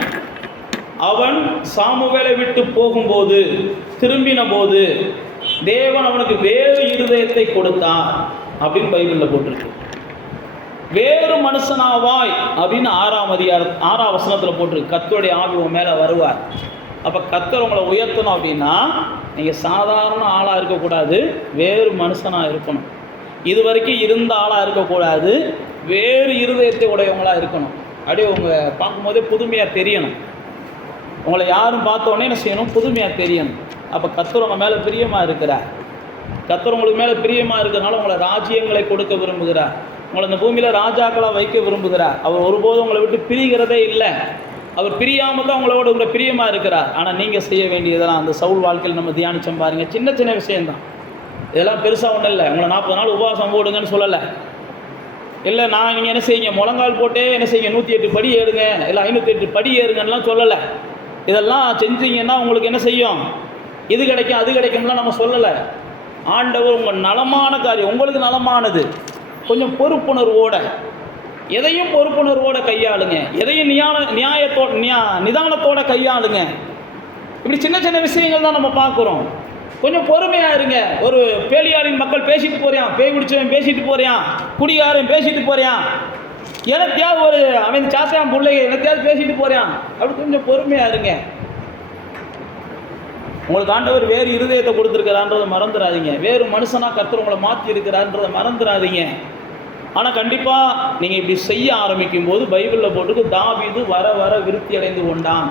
அவன் சாமுவேலை விட்டு போகும்போது, திரும்பின போது தேவன் அவனுக்கு வேறு இருதயத்தை கொடுத்தார் அப்படின்னு பைபிளில் போட்டிருக்கு. வேறு மனுஷனாவாய் அப்படின்னு 6ஆம் வசனத்தில் போட்டிருக்கு. கர்த்தருடைய ஆவி உன் மேலே வருவார். அப்போ கர்த்தர் உங்களை உயர்த்தணும் அப்படின்னா நீங்கள் சாதாரண ஆளாக இருக்கக்கூடாது, வேறு மனுஷனாக இருக்கணும். இது வரைக்கும் இருந்த ஆளாக இருக்கக்கூடாது, வேறு இருதயத்தை உடையவங்களாக இருக்கணும். அப்படியே உங்கள் பார்க்கும்போதே புதுமையாக தெரியணும். உங்களை யாரும் பார்த்தோன்னே என்ன செய்யணும்? புதுமையாக தெரியணும். அப்போ கர்த்தர் உங்கள் மேலே பிரியமாக இருக்கிறார். கர்த்தர் உங்களுக்கு மேலே பிரியமாக இருக்கிறனால உங்களை ராஜ்யங்களை கொடுக்க விரும்புகிறார். உங்களை இந்த பூமியில் ராஜாக்களாக வைக்க விரும்புகிறார். அவர் ஒருபோதும் உங்களை விட்டு பிரிகிறதே இல்லை. அவர் பிரியாமல் தான் உங்களோட உங்களை பிரியமாக இருக்கிறார். ஆனால் நீங்கள் செய்ய வேண்டியதெல்லாம் அந்த சவுல் வாழ்க்கையில் நம்ம தியானிச்சோம் பாருங்கள். சின்ன சின்ன விஷயந்தான், இதெல்லாம் பெருசாக ஒன்றும் இல்லை. உங்களை 40 நாள் உபவாசம் போடுங்கன்னு சொல்லலை. இல்லை நீங்கள் என்ன செய்யுங்க, முழங்கால் போட்டே என்ன செய்யுங்க, 108 படி ஏறுங்க, இல்லை 508 படி ஏறுங்கன்னெலாம் சொல்லலை. இதெல்லாம் செஞ்சீங்கன்னா உங்களுக்கு என்ன செய்யும்? இது கிடைக்கும் அது கிடைக்கும்லாம் நம்ம சொல்லலை. ஆண்டவர் உங்கள் நலமான காரியம், உங்களுக்கு நலமானது. கொஞ்சம் பொறுப்புணர்வோட, எதையும் பொறுப்புணர்வோடு கையாளுங்க. எதையும் நிதானத்தோட கையாளுங்க. இப்படி சின்ன சின்ன விஷயங்கள் தான் நம்ம பார்க்குறோம். கொஞ்சம் பொறுமையாக இருங்க. ஒரு பேலியாரின் மக்கள் பேசிட்டு போறியான், பேய் பிடிச்சவன் பேசிட்டு போறியான், குடிகாரன் பேசிட்டு போறியான், எனத்தையாவது ஒரு அவன் சாத்தையான் பிள்ளை எனத்தையாவது பேசிட்டு போறியான், அப்படி கொஞ்சம் பொறுமையாக இருங்க. உங்களுக்கு ஆண்டவர் வேறு இருதயத்தை கொடுத்துருக்கிறான்றதை மறந்துடாதீங்க. வேறு மனுஷனாக கர்த்தர் உங்களை மாற்றி இருக்கிறான்றதை மறந்துடாதீங்க. ஆனால் கண்டிப்பாக நீங்கள் இப்படி செய்ய ஆரம்பிக்கும் போது பைபிளில் போட்டுக்கு தாவீது வர வர விருத்தி அடைந்து கொண்டான்,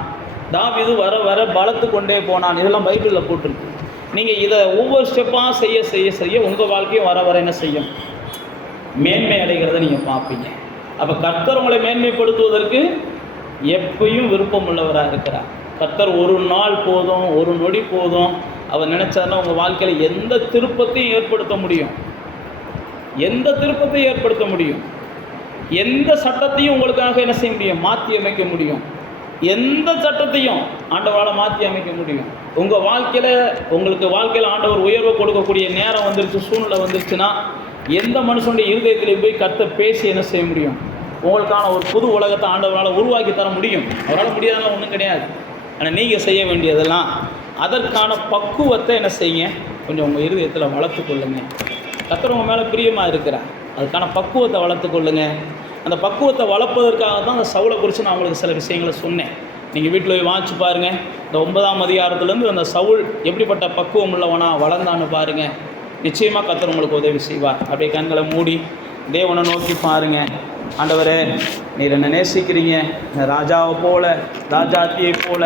தாவீது வர வர பலத்து கொண்டே போனான், இதெல்லாம் பைபிளில் போட்டிருக்கு. நீங்கள் இதை ஒவ்வொரு ஸ்டெப்பாக செய்ய செய்ய செய்ய உங்கள் வாழ்க்கையும் வர வர என்ன செய்யும்? மேன்மை அடைகிறத நீங்கள் பார்ப்பீங்க. அப்போ கர்த்தர் உங்களை மேன்மைப்படுத்துவதற்கு எப்பயும் விருப்பம் உள்ளவராக இருக்கிறார். கர்த்தர் ஒரு நாள் போதும், ஒரு நொடி போதும், அவர் நினைச்சாருன்னா உங்கள் வாழ்க்கையில் எந்த திருப்பத்தையும் ஏற்படுத்த முடியும். எந்த திருப்பத்தையும் ஏற்படுத்த முடியும். எந்த சட்டத்தையும் உங்களுக்காக என்ன செய்ய முடியும்? மாற்றி அமைக்க முடியும். எந்த சட்டத்தையும் ஆண்டவரால் மாற்றி அமைக்க முடியும். உங்கள் வாழ்க்கையில் உங்களுக்கு வாழ்க்கையில் ஆண்டவர் உயர்வை கொடுக்கக்கூடிய நேரம் வந்துருச்சு, சூழ்நிலை வந்துருச்சுன்னா எந்த மனுஷனுடைய இருதயத்திலே போய் கர்த்தர் பேசி என்ன செய்ய முடியும்? உங்களுக்கான ஒரு புது உலகத்தை ஆண்டவரால் உருவாக்கி தர முடியும். அவரால் முடியாதெல்லாம் ஒன்றும் கிடையாது. ஆனால் நீங்கள் செய்ய வேண்டியதெல்லாம் அதற்கான பக்குவத்தை என்ன செய்யுங்க? கொஞ்சம் உங்கள் இருதயத்தில் வளர்த்து கொள்ளுங்க. கர்த்தர் உங்கள் மேலே பிரியமாக இருக்கிறார். அதுக்கான பக்குவத்தை வளர்த்து கொள்ளுங்க. அந்த பக்குவத்தை வளர்ப்பதற்காக தான் அந்த சவுலை குறித்து நான் உங்களுக்கு சில விஷயங்களை சொன்னேன். நீங்கள் வீட்டில் போய் வாசிச்சு பாருங்கள். இந்த 9ஆம் அதிகாரத்துலேருந்து அந்த சவுல் எப்படிப்பட்ட பக்குவம் உள்ளவனாக வளர்ந்தான்னு பாருங்கள். நிச்சயமாக கர்த்தர் உங்களுக்கு உதவி செய்வார். அப்படியே கண்களை மூடி தேவனை நோக்கி பாருங்கள். ஆண்டவரே, நீர் என்ன நேசிக்கிறீங்க. ராஜாவை போல, ராஜாத்தியை போல,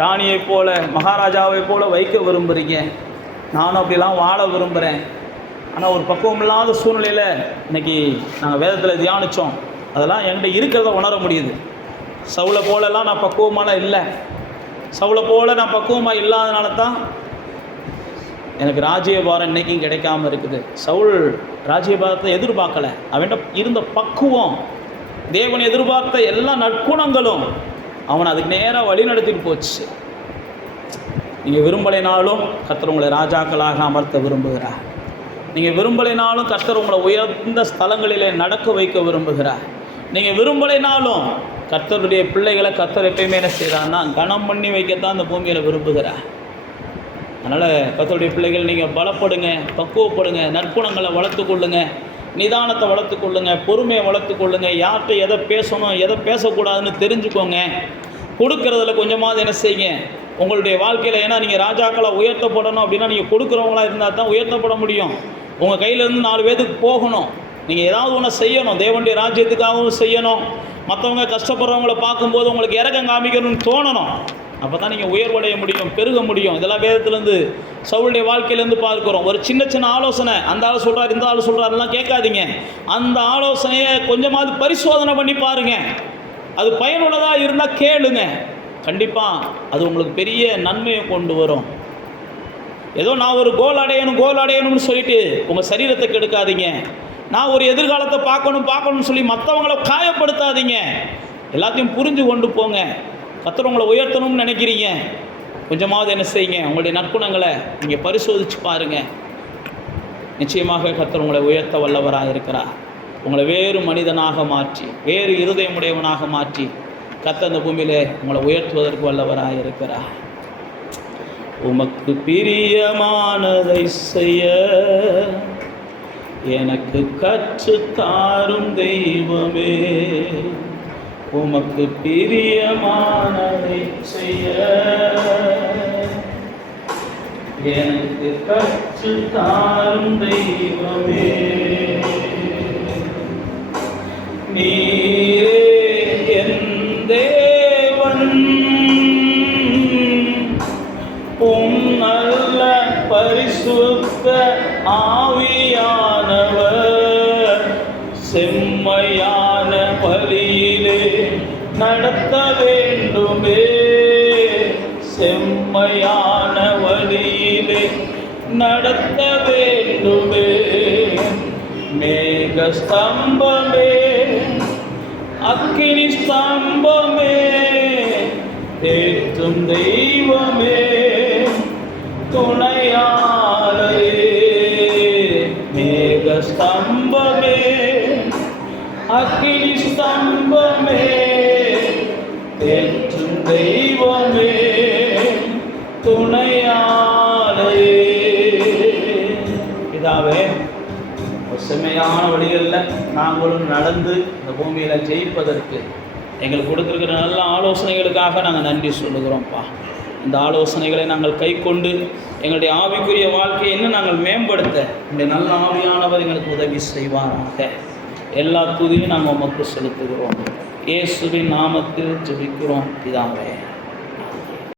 ராணியை போல, மகாராஜாவை போல வைக்க விரும்புகிறீங்க. நானும் அப்படிலாம் வாழ விரும்புகிறேன். ஆனால் ஒரு பக்குவம் இல்லாத சூழ்நிலையில் இன்றைக்கி நாங்கள் வேதத்தில் தியானித்தோம். அதெல்லாம் என்கிட்ட இருக்கிறத உணர முடியுது. சவுளை போலெல்லாம் நான் பக்குவமான இல்லை. சவுளை போல நான் பக்குவமாக இல்லாதனால தான் எனக்கு ராஜ்யபாரம் இன்றைக்கும் கிடைக்காமல் இருக்குது. சவுல் ராஜ்யபாரத்தை எதிர்பார்க்கலை. அவன்கிட்ட இருந்த பக்குவம், தேவன் எதிர்பார்த்த எல்லா நற்குணங்களும் அவனை அதுக்கு நேராக வழி நடத்திட்டு போச்சு. நீங்கள் விரும்பலைனாலும் கர்த்தர் உங்களை ராஜாக்களாக அமர்த்த விரும்புகிறார். நீங்கள் விரும்பலைனாலும் கர்த்தர் உங்களை உயர்ந்த ஸ்தலங்களிலே நடக்க வைக்க விரும்புகிறார். நீங்கள் விரும்பலைனாலும் கர்த்தருடைய பிள்ளைகளை கர்த்தர் எப்பயுமே என்ன செய்கிறான்னா கனம் பண்ணி வைக்கத்தான் அந்த பூமியில் விரும்புகிறார். அதனால் கர்த்தருடைய பிள்ளைகள் நீங்கள் பலப்படுங்க, பக்குவப்படுங்க, நற்குணங்களை வளர்த்து கொள்ளுங்க, நிதானத்தை வளர்த்து கொள்ளுங்க, பொறுமையை வளர்த்து கொள்ளுங்க. யார்கிட்ட எதை பேசணும் எதை பேசக்கூடாதுன்னு தெரிஞ்சுக்கோங்க. கொடுக்கறதுல கொஞ்சமாவது என்ன செய்யுங்க உங்களுடைய வாழ்க்கையில். ஏன்னா நீங்கள் ராஜாக்களை உயர்த்தப்படணும் அப்படின்னா நீங்கள் கொடுக்குறவங்களா இருந்தால் தான் உயர்த்தப்பட முடியும். உங்கள் கையிலேருந்து 4 பேருக்கு போகணும். நீங்கள் ஏதாவது ஒன்று செய்யணும், தேவனுடைய ராஜ்யத்துக்காகவும் செய்யணும். மற்றவங்க கஷ்டப்படுறவங்கள பார்க்கும்போது உங்களுக்கு இறக்கம் காமிக்கணும்னு தோணணும். அப்போ தான் நீங்கள் உயர்வடைய முடியும், பெருக முடியும். இதெல்லாம் வேதத்துலேருந்து சவுளுடைய வாழ்க்கையிலேருந்து பார்க்குறோம். ஒரு சின்ன சின்ன ஆலோசனை, அந்த ஆள் சொல்கிறார் இந்த ஆள் சொல்கிறாருலாம் கேட்காதீங்க. அந்த ஆலோசனையை கொஞ்சமாவது பரிசோதனை பண்ணி பாருங்கள். அது பயனுள்ளதாக இருந்தால் கேளுங்க. கண்டிப்பாக அது உங்களுக்கு பெரிய நன்மையை கொண்டு வரும். ஏதோ நான் ஒரு கோல் அடையணும்னு சொல்லிட்டு உங்கள் சரீரத்தை கெடுக்காதீங்க. நான் ஒரு எதிர்காலத்தை பார்க்கணும்னு சொல்லி மற்றவங்கள காயப்படுத்தாதீங்க. எல்லாத்தையும் புரிஞ்சு கொண்டு போங்க. கர்த்தர் உங்களை உயர்த்தணும்னு நினைக்கிறீங்க, கொஞ்சமாவது என்ன செய்யுங்க, உங்களுடைய நற்குணங்களை நீங்கள் பரிசோதித்து பாருங்கள். நிச்சயமாக கர்த்தர் உங்களை உயர்த்த வல்லவராக இருக்கிறார். உங்களை வேறு மனிதனாக மாற்றி, வேறு இருதயமுடையவனாக மாற்றி கர்த்தர் அந்த பூமியிலே உங்களை உயர்த்துவதற்கு வல்லவராக இருக்கிறார். உமக்கு பிரியமானதை செய்ய எனக்கு கற்றுத்தாரும் தெய்வமே. உமக்கு பிரியமானதை செய்ய எனக்கு கற்றுத்தாரும் தெய்வமே. நீரே என் தேவன், உம் நல்ல பரிசுத்த ஆவியானவர் செம்மையான வழியிலே நடத்த வேண்டுமே. செம்மையான வழியிலே நடத்த வேண்டுமே. மேக ஸ்தம்பமே, அக்கினி ஸ்தம்பமே, தேற்றும் தெய்வமே, துணையாளரே. மேக ஸ்தம்பமே, அக்கினி ஸ்தம்பமே, தேற்றும் தெய்வமே, துணையாளரே. பிதாவே, செம்மையான வழிகளில் நாங்களும் நடந்து இந்த பூமியில் ஜெயிப்பதற்கு எங்களுக்கு கொடுத்துருக்கிற நல்ல ஆலோசனைகளுக்காக நாங்கள் நன்றி சொல்லுகிறோம்ப்பா. இந்த ஆலோசனைகளை நாங்கள் கை கொண்டு எங்களுடைய ஆவிக்குரிய வாழ்க்கையை இன்னும் நாங்கள் மேம்படுத்த இந்த நல்ல ஆவியானவர் எங்களுக்கு உதவி செய்வாராக. எல்லா துதியும் நாங்கள் உமக்கு செலுத்துகிறோம். இயேசுவின் நாமத்தில் ஜெபிக்கிறோம் பிதாவே.